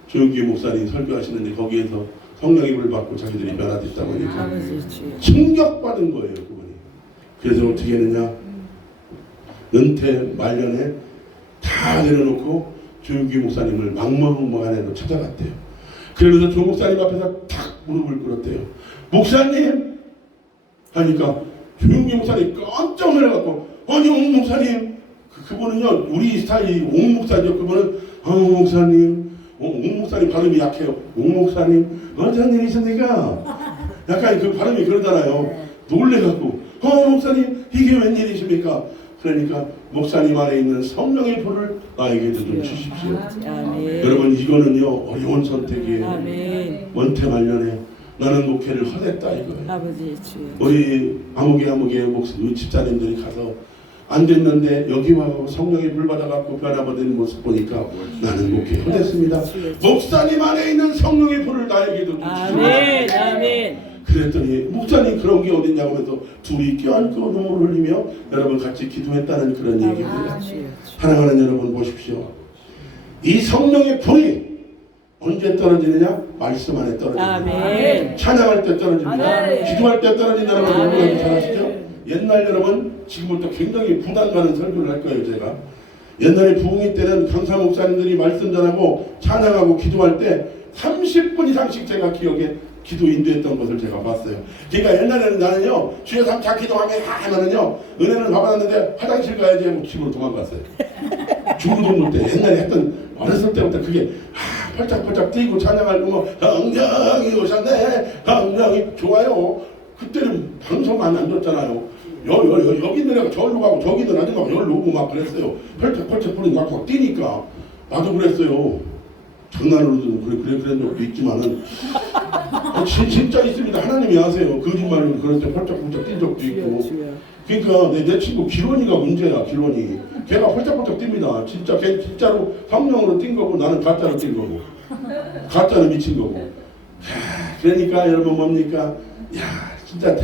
조용기 목사님 설교하시는데 거기에서 성령의 불 받고 자기들이 변화됐다고 하니까 아버지 주여. 충격받은 거예요 그분이. 그래서 어떻게 했느냐, 은퇴 말년에 다 내려놓고 조용기 목사님을 막무가내로 찾아갔대요. 그러면서 조 목사님 앞에서 탁 무릎을 꿇었대요. 목사님 하니까 조용기 목사님 깜짝 놀라갖고 아니 옹 목사님 그분은요 우리 스타일이 옹 목사죠. 그분은 목사님 옹 목사님 발음이 약해요. 옹 목사님 어떤 일이십니까? 약간 그 발음이 그러잖아요. 놀래갖고 목사님 이게 웬일이십니까? 그러니까 목사님 안에 있는 성령의 불을 나에게도 좀 주십시오. 아멘. 여러분 이거는요 어려운 선택이에요. 아멘. 원태 말년에 나는 목회를 허됐다 이거예요. 아버지 주여. 우리 아무개 목사 집사님들이 가서 안 됐는데 여기 와서 성령의 불 받아갖고 변화받은 모습 보니까 나는 목회 허됐습니다. 목사님 안에 있는 성령의 불을 나에게도 좀 주십시오. 아멘. 아멘. 그랬더니 목사님 그런 게 어딨냐고 하면서 둘이 껴안고 눈물을 흘리며 여러분 같이 기도했다는 그런 얘기입니다. 사랑하는 여러분 보십시오. 이 성령의 불이 언제 떨어지느냐? 말씀 안에 떨어집니다. 아멘. 찬양할 때 떨어집니다. 아멘. 기도할 때 떨어진다는 걸 아멘. 여러분 잘 아시죠? 옛날 여러분 지금부터 굉장히 부담 가는 설교를 할 거예요. 제가 옛날에 부흥회 때는 강사 목사님들이 말씀 전하고 찬양하고 기도할 때 30분 이상씩 제가 기억에 기도 인도했던 것을 제가 봤어요. 그러니까 옛날에는 나는요 주여 삼차 기도하면 하면은요 은혜를 받았는데 화장실 가야지 하고 집으로 도망갔어요. 중고등부 때 옛날에 했던 어렸을 때부터 그게 펄짝펄짝 뛰고 찬양하고 뭐 성령이 오셨네 성령이 좋아요. 그때는 방송만 안 줬잖아요. 여기 있는 애가 저기로 가고 저기 있는 아줌마가 여기로 오고 막 그랬어요. 펄짝펄짝 뿌리고 막 뛰니까 나도 그랬어요. 장난으로도 그런 적도 있지만은 진짜 있습니다. 하나님이 아세요. 거짓말로 그럴 때 펄짝펄짝 뛴 적도 있고. 그러니까 내 친구 기론이가 문제야. 기론이 걔가 펄짝펄짝 뜁니다. 진짜 걔 진짜로 성령으로 뛴 거고 나는 가짜로 뛴 거고 가짜로 미친 거고. 그러니까 여러분 뭡니까? 야 진짜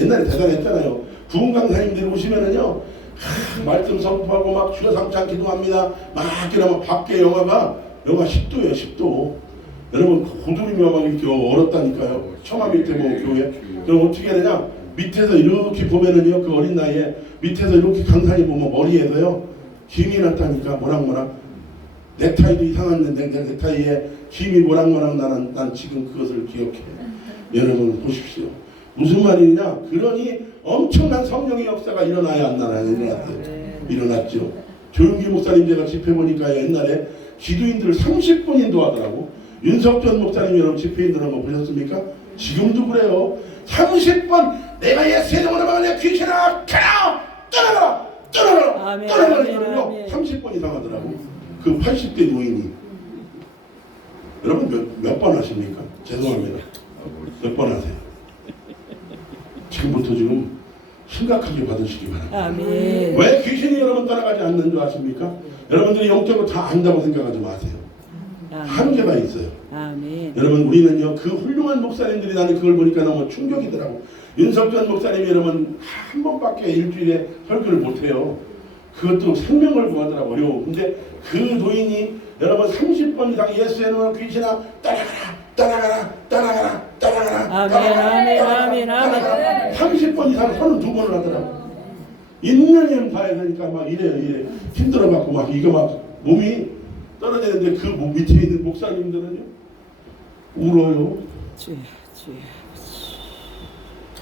옛날에 대단했잖아요. 부흥 강사님들이 오시면은요 말씀 선포하고 막 주여 삼창 기도합니다. 막 그러면 밖에 영하 10도예요. 10도. 여러분 고두리며 막 이렇게 얼었다니까요. 처마 밑에 뭐 교회. 그럼 어떻게 해야 되냐? 밑에서 이렇게 보면은요 그 어린 나이에 밑에서 이렇게 강사님 보면 머리에서요 김이 났다니까 모락모락. 넥타이도 이상한데 넥타이에 김이 모락모락 나는 난 지금 그것을 기억해. 여러분 보십시오. 무슨 말이냐? 그러니 엄청난 성령의 역사가 일어나야 안 나나요? 일어났죠. 조용기 목사님 제가 집회 보니까 옛날에 기도인들 30분 인도하더라고. 윤석전 목사님 여러분 집회 인도하는 거 보셨습니까? 지금도 그래요. 30분 내가 예수의 이름으로 말하냐 귀신아 가라 떠나가라 아멘. 떠나가라 30분 이상 하더라고. 그 80대 노인이. 여러분 몇 번 하십니까? 죄송합니다. 몇 번 하세요? 지금부터 지금 심각하게 받으시기 바랍니다. 아멘. 왜 귀신이 여러분 따라가지 않는 줄 아십니까? 여러분들이 영적으로 다 안다고 생각하지 마세요. 한계가 있어요. 아멘. 여러분 우리는요 그 훌륭한 목사님들이 나는 그걸 보니까 너무 충격이더라고. 윤석전 목사님이 여러분 한 번밖에 일주일에 설교를 못해요. 그것도 생명을 구하더라고 어려워. 근데 그 노인이 여러분 30번 이상 예수의 이름으로 귀신아 따라가라 아멘. 30번 이상 32번을 하더라고. 있는 힘 다 해야 되니까 막 이래 힘들어갖고 막 이거 막 몸이 떨어지는데 그 밑에 있는 목사님들은요 울어요.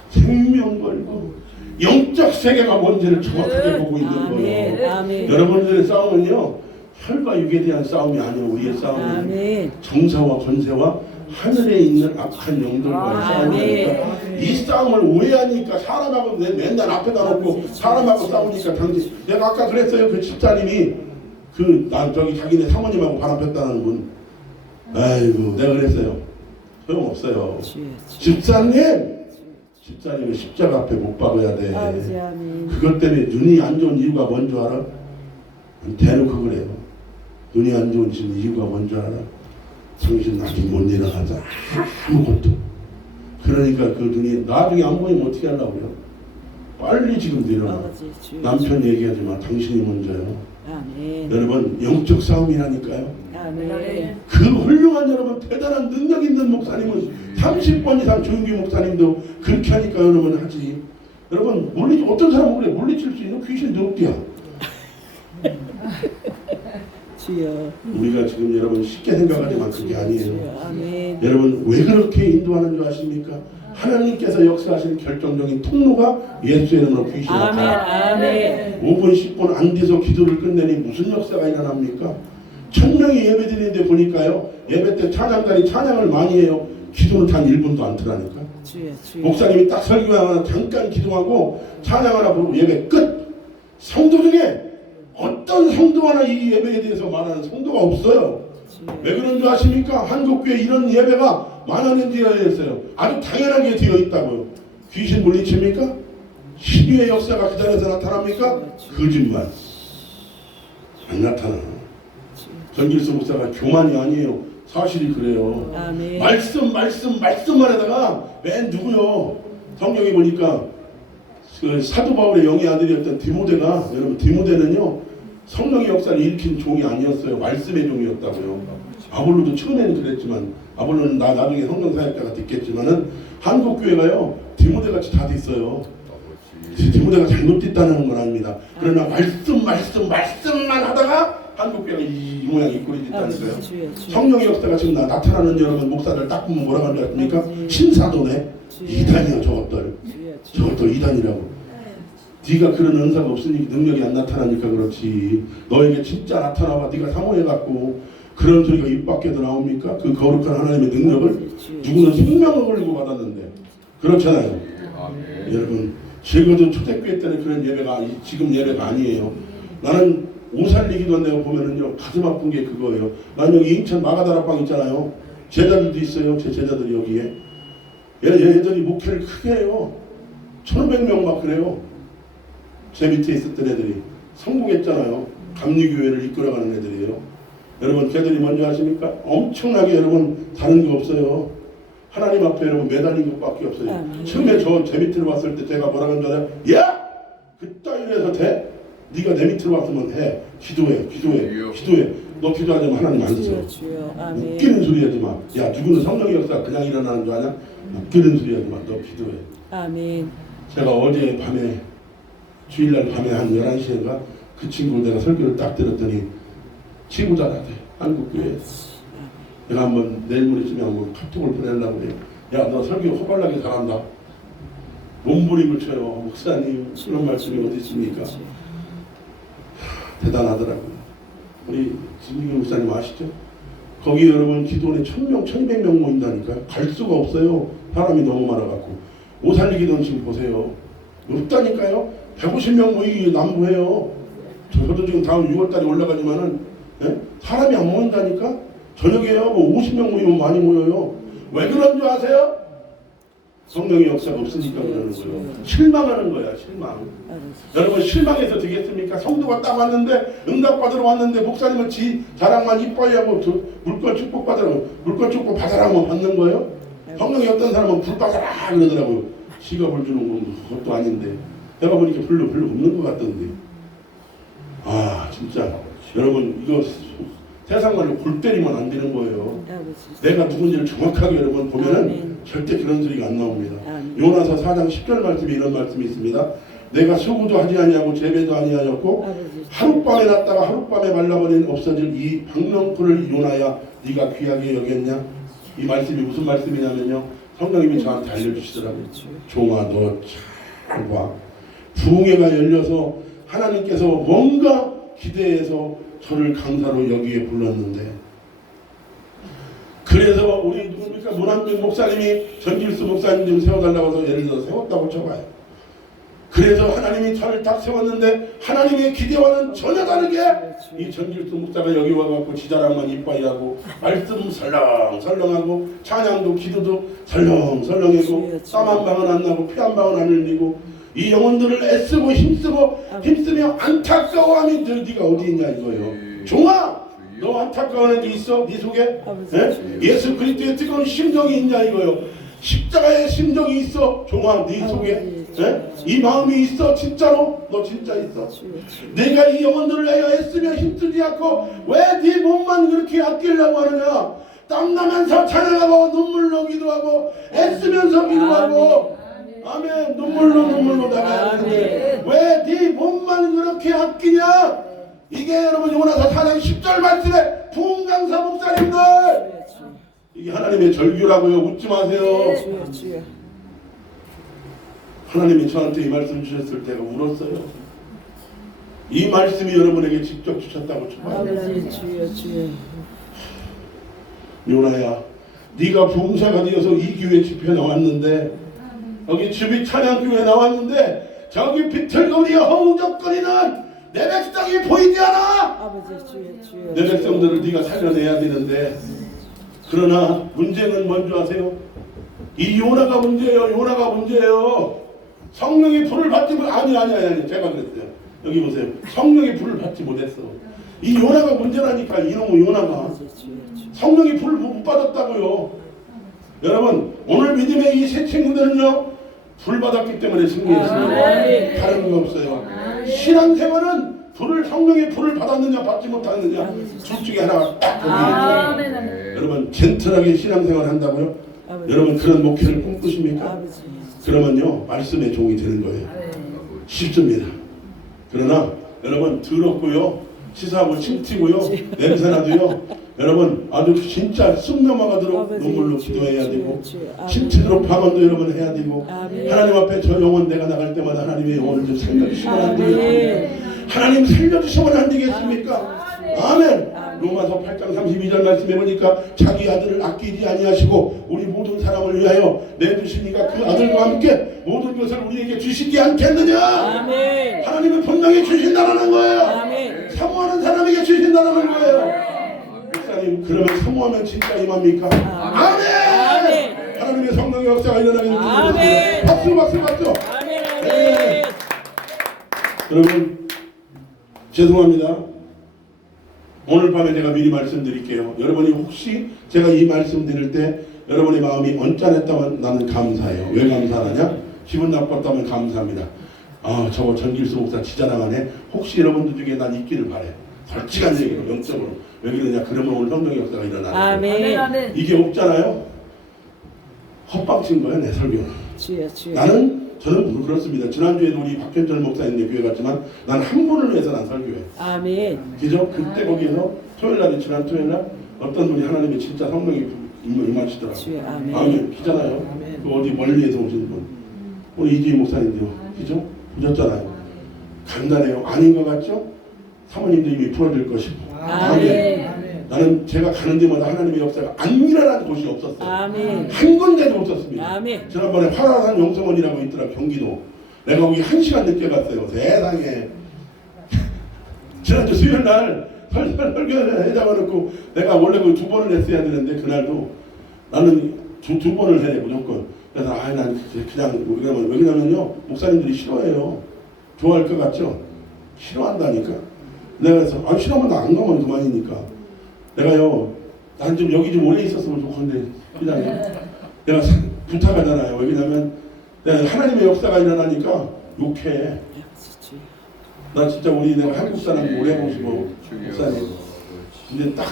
생명 걸고 영적 세계가 뭔지를 정확하게 보고 있는 거예요. 아멘. 여러분들의 싸움은요 혈과 육에 대한 싸움이 아니에요. 우리의 싸움은 아멘. 정사와 권세와 하늘에 있는 악한 영들과의 싸움이니까 이 싸움을 오해하니까 사람하고 맨날 앞에다 놓고 사람하고 싸우니까 당신 내가 아까 그랬어요. 그 집사님이 저기 자기네 사모님하고 바람 폈다는 분. 아이고 내가 그랬어요. 소용없어요. 주여. 집사님은 십자가 앞에 못 박아야 돼. 아버지 아멘. 그것 때문에 눈이 안 좋은 이유가 뭔 줄 알아? 대놓고 그래요. 눈이 안 좋은 지금 이유가 뭔 줄 알아? 당신 아직 못 일어나자. 아무것도. 그러니까 그 눈이 나중에 안 보이면 어떻게 하려고요? 빨리 지금 일어나. 아버지 주여. 남편 얘기하지 마. 당신이 먼저요. 아멘. 여러분 영적 싸움이라니까요. 아멘. 그 훌륭한 여러분 대단한 능력 있는 목사님은 30번 이상 조용기 목사님도 그렇게 하니까 여러분 하지. 여러분 어떤 사람은 그래 물리칠 수 있는 귀신도 없대야. 주여. 우리가 지금 여러분 쉽게 생각하지만 그게 아니에요. 주여. 아멘. 여러분 왜 그렇게 인도하는 줄 아십니까? 하나님께서 역사하신 결정적인 통로가 예수의 이름으로 귀신을 아멘. 아멘. 5분 10분 안 돼서 기도를 끝내니 무슨 역사가 일어납니까? 1000명이 예배 드리는데 보니까요 예배 때 찬양단이 찬양을 많이 해요. 기도는 단 1분도 안 들으니까. 주여. 주여. 목사님이 딱 설교하나 잠깐 기도하고 찬양 하나 부르고 예배 끝. 성도 중에 어떤 성도 하나 이 예배에 대해서 말하는 성도가 없어요. 주여. 왜 그런 줄 아십니까? 한국교회 이런 예배가 만연히 되어 있어요. 아주 당연하게 되어 있다고요. 귀신 물리칩니까? 신유의 역사가 그 자리에서 나타납니까? 거짓말. 안 나타나. 전길수 목사가 교만이 아니에요. 사실이 그래요. 아멘. 말씀만 하다가 맨 누구요? 성경에 보니까 그 사도 바울의 영의 아들이었던 디모데가 여러분 디모데는요 성령의 역사를 일으킨 종이 아니었어요. 말씀의 종이었다고요. 아볼로도 처음에는 그랬지만 아볼로는 나중에 성령 사역자가 됐겠지만은 한국 교회가요 디모데 같이 다 됐어요. 디모데가 잘못됐다는 건 아닙니다. 그러나 말씀만 하다가 한국 교회가 이 모양이 꼴이 됐다니까요. 성령의 역사가 지금 나타나는 여러분 목사들 딱 보면 뭐라고 하는 줄 아십니까? 신사도네. 이단이요 저것도 이단이라고. 네가 그런 은사가 없으니까 능력이 안 나타나니까 그렇지. 너에게 진짜 나타나봐. 네가 사모해갖고 그런 소리가 입 밖에도 나옵니까? 그 거룩한 하나님의 능력을 누구는 생명을 걸고 받았는데 그렇잖아요. 여러분 적어도 초대교회 때는 그런 예배가 지금 예배가 아니에요. 나는 오살리기도 내가 보면은요 가슴 아픈 게 그거예요. 난 여기 인천 마가다락방 있잖아요. 제자들도 있어요. 제 제자들이 여기에. 얘들이 목회를 크게 해요. 1500명 막 그래요. 제 밑에 있었던 애들이 성공했잖아요. 감리교회를 이끌어가는 애들이에요. 여러분 걔들이 뭔지 아십니까? 엄청나게 여러분 다른 거 없어요. 하나님 앞에 여러분 매달린 것밖에 없어요. 처음에 제 밑으로 왔을 때 제가 뭐라고 한 줄 알아요? 야! 그따위로 해서 돼? 네가 내 밑으로 왔으면 해. 기도해. 너 기도하지 마. 하나님 안 써. 웃기는 소리 하지 마. 야 누구는 성령의 역사 그냥 일어나는 줄 아냐? 웃기는 소리 하지 마. 너 기도해. 아멘. 제가 어제 밤에 주일날 밤에 한 11시인가 그 친구를 내가 설교를 딱 들었더니 친구잖아. 한국교회. 내가 한번 내일 모레쯤에 한번 카톡을 보내려고 그래요. 야 너 설교 허발나게 잘한다. 몸부림을 쳐요. 목사님 그런 말씀이 어디 있습니까? 대단하더라고요. 우리 김민경 목사님 아시죠? 거기 여러분 기도원에 1000명, 1200명 모인다니까요. 갈 수가 없어요. 사람이 너무 많아갖고. 오살리 기도원 지금 보세요. 없다니까요. 150명 모이기 남부해요. 저도 지금 다음 6월달에 올라가지만은 사람이 안 모인다니까. 저녁에요. 뭐 50명 모이면 많이 모여요. 왜 그런 줄 아세요? 성령의 역사가 없으니까 그러는 거예요. 실망하는 거야. 실망. 여러분 실망해서 되겠습니까? 성도가 딱 왔는데 응답받으러 왔는데 목사님은 지 자랑만 이뻐야 하고 물건 축복 받으라고 물건 축복 받으라고 받는 거예요? 성령이 어떤 사람은 불 받아라 그러더라고요. 시겁을 주는 건 그것도 아닌데 내가 보니까 별로 없는 것 같던데. 아 진짜 여러분 이거 세상 말로 골 때리면 안 되는 거예요. 내가 누군지를 정확하게 여러분 보면은 절대 그런 소리가 안 나옵니다. 요나서 4장 10절 말씀에 이런 말씀이 있습니다. 내가 수고도 하지 아니하고 재배도 아니하였고 하룻밤에 났다가 하룻밤에 말라버린 없어질 이 박명풀을 요나야 네가 귀하게 여겼냐? 이 말씀이 무슨 말씀이냐면요. 성령님이 저한테 알려주시더라고요. 종아 너 잘 봐. 부흥회가 열려서 하나님께서 뭔가 기대해서 저를 강사로 여기에 불렀는데 그래서 우리 누굽니까 문한빈 목사님이 전길수 목사님 좀 세워달라고 해서 예를 들어서 세웠다고 쳐봐요. 그래서 하나님이 저를 딱 세웠는데 하나님의 기대와는 전혀 다르게 이 전길수 목사가 여기 와갖고 지자랑만 이빠이 하고 말씀 설렁설렁하고 찬양도 기도도 설렁설렁하고 땀 한 방울 안 나고 피 한 방울 안 흘리고 이 영혼들을 애쓰고 힘쓰며 안타까워함이 네가 어디 있냐 이거예요. 종아, 너 안타까워하는 게 있어? 네 속에? 예수 그리스도의 뜨거운 심정이 있냐 이거예요. 십자가의 심정이 있어? 종아, 네 속에? 이 마음이 있어? 진짜로? 너 진짜 있어? 내가 이 영혼들을 내가 애쓰며 힘쓰지 않고 왜 네 몸만 그렇게 아끼려고 하느냐? 땀나면서 찬양하고 눈물로 기도하고 애쓰면서 기도하고 아멘. 눈물로 나가야 되는데 왜 네 몸만 그렇게 아끼냐? 이게 여러분 요나서 4장 10절 말씀에 부흥강사 목사님들 이게 하나님의 절규라고요. 웃지 마세요. 하나님이 저한테 이 말씀 주셨을 때가 울었어요. 이 말씀이 여러분에게 직접 주셨다고 축복합니다. 요나야, 네가 부흥사가 되어서 이 교회 집회 나왔는데 여기 주비 찬양교회 나왔는데 저기 비틀거리어 허우적거리는 내 백성이 보이지 않아? 내 백성들을 네가 살려내야 되는데 그러나 문제는 뭔지 아세요? 이 요나가 문제예요. 요나가 문제예요. 성령이 불을 받지 못 아니 제가 그랬어요. 여기 보세요. 성령이 불을 받지 못했어. 이 요나가 문제라니까. 이놈의 요나가 성령이 불을 못 받았다고요. 여러분 오늘 믿음의 이 세 친구들은요 불 받았기 때문에 승리했어요. 다른 거 없어요. 신앙생활은 성령의 불을 받았느냐 받지 못하느냐 둘 중에 하나가 딱 거기에 여러분 젠틀하게 신앙생활 한다고요? 여러분 그런 목표를 꿈꾸십니까? 그러면요 말씀의 종이 되는 거예요. 쉽습니다. 그러나 여러분 더럽고요 치사하고 침튀고요 냄새나도요 여러분 아주 진짜 숨 넘어가도록 눈물로 기도해야 되고 침튀도록 방언도 여러분 해야 되고 하나님 앞에 저 영혼 내가 나갈 때마다 하나님의 영혼을 좀 살려주시면 안 되겠습니까? 하나님 살려주시면 안 되겠습니까? 아멘. 로마서 8장 32절 말씀해 보니까 자기 아들을 아끼지 아니하시고 우리 모든 사람을 위하여 내주시니까 그 아들과 함께 모든 것을 우리에게 주시지 않겠느냐? 아멘. 하나님은 분명히 주신다라는 거예요. 아멘. 사모하는 사람에게 주신다라는 거예요. 목사님 그러면 사모하면 진짜 임합니까? 아멘. 아멘. 하나님의 성령의 역사가 일어나게 해주시옵소서. 박수. 아멘. 네. 여러분 죄송합니다. 오늘 밤에 제가 미리 말씀드릴게요. 여러분이 혹시 제가 이 말씀 드릴 때 여러분의 마음이 언짢았다면 나는 감사해요. 왜 감사하냐? 기분 나빴다면 감사합니다. 아 저거 전길수 목사 지자랑하네. 혹시 여러분들 중에 난 있기를 바래. 솔직한 얘기로 영적으로. 왜 그러냐? 그러면 오늘 성령의 역사가 일어나는 거예요. 이게 없잖아요. 헛박친 거야 내 설교는. 저는 그렇습니다. 지난주에도 우리 박현철 목사님 교회 갔지만 난 한 분을 위해서 난 설교해. 아멘. 그죠? 그때 거기에서 토요일날에 지난 토요일날 어떤 분이 하나님의 진짜 성령이 임하시더라고요. 아멘. 기잖아요. 그 어디 멀리에서 오신 분. 우리 이주희 목사님도요. 그죠? 보셨잖아요. 간단해요. 아닌 것 같죠? 사모님도 이미 풀어질 것이고. 아멘. 나는 제가 가는 데마다 하나님의 역사가 안 일어난 곳이 없었어요. 아멘. 한 군데도 없었습니다. 아멘. 지난번에 화라산 용성원이라고 있더라 경기도. 내가 거기 1시간 늦게 갔어요. 세상에. 지난주 수요일날 설교를 해다가 놓고 내가 원래 그 2번을 했어야 되는데 그날도 나는 두 번을 해야 돼 무조건. 그래서 난 그냥 왜 그러냐면요 목사님들이 싫어해요. 좋아할 것 같죠? 싫어한다니까. 내가 그래서 싫어하면 나 안 가면 그만이니까. 내가요, 난 좀 여기 좀 오래 있었으면 좋겠는데, 그냥 내가 부탁하잖아요. 왜냐면 내가 하나님의 역사가 일어나니까 욕해. 나 진짜 내가 한국 사람 오래 보시고 목사님. 근데 딱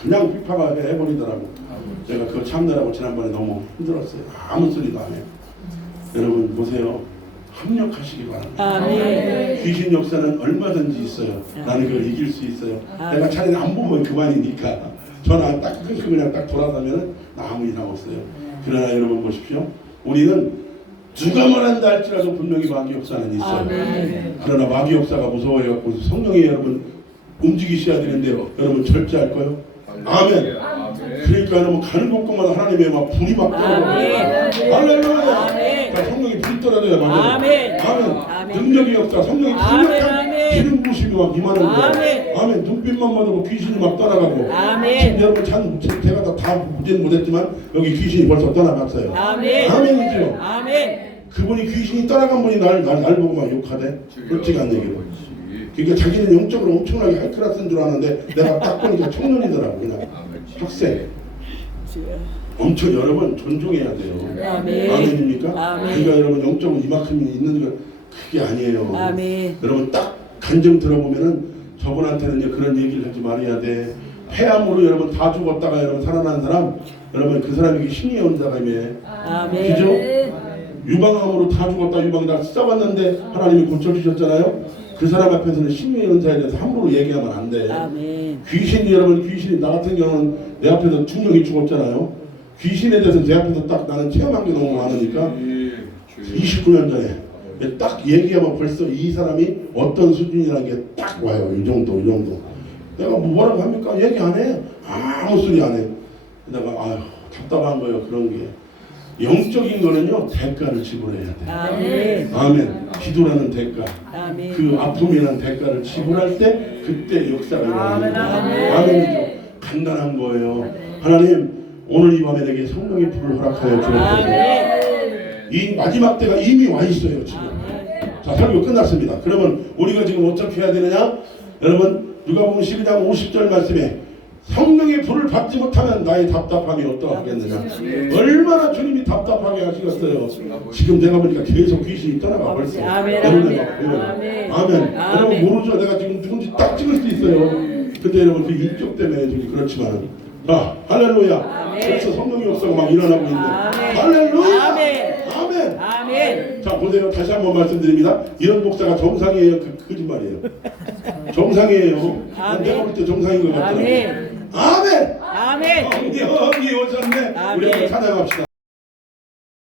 그냥 비파가 해버리더라고. 내가 그거 참느라고 지난번에 너무 힘들었어요. 아무 소리도 안 해요. 여러분 보세요. 합력하시기 바랍니다. 아멘. 귀신 역사는 얼마든지 있어요. 나는 그걸 이길 수 있어요. 아멘. 내가 차라리 안 보면 그만이니까. 저는 딱 그냥 딱 돌아서면 아무 이상 없어요. 그러나 여러분 보십시오. 우리는 누가 말한다 할지라도 분명히 마귀 역사는 있어요. 아멘. 그러나 마귀 역사가 무서워해갖고 성령이 여러분 움직이셔야 되는데요. 여러분 절제할 거요. 아멘. 그러니까 여러분 가는 곳마다 하나님의 막 불이 막 들어오고 할렐루야. 성령이 불 떨어져야 맞아요. 아멘. 아멘. 아멘. 능력의 역사, 성령의 아멘, 강력한 아멘. 기름 부심이 막 임하는 거예요. 아멘. 아멘. 눈빛만 봐도 귀신이 막 떠나가고. 아멘. 지금 여러분 제가 다 보지는 못했지만 여기 귀신이 벌써 떠나갔어요. 아멘. 아멘이죠. 아멘. 그분이 귀신이 떠나간 분이 날 보고 막 욕하대. 솔직한 얘기로. 옳지. 그러니까 자기는 영적으로 엄청나게 하이클래스인 줄 아는데 내가 딱 보니까 청년이더라고. 그냥 학생. 엄청 여러분 존중해야 돼요. 아멘. 아멘입니까? 아멘. 그러니까 여러분 영적으로 이만큼이 있는 거 그게 아니에요. 아멘. 여러분 딱 간증 들어보면은 저분한테는 이제 그런 얘기를 하지 말아야 돼. 폐암으로 여러분 다 죽었다가 여러분 살아난 사람, 여러분 그 사람에게 신이 온 사람이에요. 아멘. 그죠? 유방암으로 다 죽었다 유방이 다 썩었는데 하나님이 고쳐주셨잖아요. 그 사람 앞에서는 신의 은사에 대해서 함부로 얘기하면 안 돼. 아멘. 귀신이 여러분 귀신이 나 같은 경우는 내 앞에서 중력이 죽었잖아요. 귀신에 대해서 내 앞에서 딱 나는 체험한 게 너무 많으니까 29년 전에 딱 얘기하면 벌써 이 사람이 어떤 수준이라는 게 딱 와요. 이 정도. 내가 뭐라고 합니까? 얘기 안 해. 아무 소리 안 해. 내가 아휴 답답한 거예요. 그런 게. 영적인 거는요 대가를 지불해야 돼. 아멘. 아멘. 기도라는 대가. 아멘. 그 아픔이라는 대가를 지불할 때 그때 역사가 일어나는 거예요. 아멘. 아멘이죠. 간단한 거예요. 하나님 오늘 이 밤에 내게 성령의 불을 허락하여 주옵소서. 아멘. 이 마지막 때가 이미 와 있어요 지금. 자 설교 끝났습니다. 그러면 우리가 지금 어떻게 해야 되느냐? 여러분 누가복음 12장 50절 말씀에 성령의 불을 받지 못하면 나의 답답함이 어떠하겠느냐. 얼마나 주님이 답답하게 하시겠어요. 지금 내가 보니까 계속 귀신이 떠나가 벌써. 아멘. 여러분, 아멘. 아멘. 아멘. 여러분 모르죠. 내가 지금 누군지 딱 찍을 수 있어요. 근데 여러분 그 인격 때문에 지금 그렇지만 할렐루야. 아멘. 그래서 성령의 역사가 막 일어나고 있는데 아멘. 할렐루야. 아멘. 아멘. 아멘. 자 보세요. 다시 한번 말씀드립니다. 이런 목사가 정상이에요. 거짓말이에요. 정상이에요. 아멘. 내가 볼 때 정상인 것 같아요. 아멘. 아멘. 아멘. 여기 오셨네. 우리 아멘. 찬양합시다.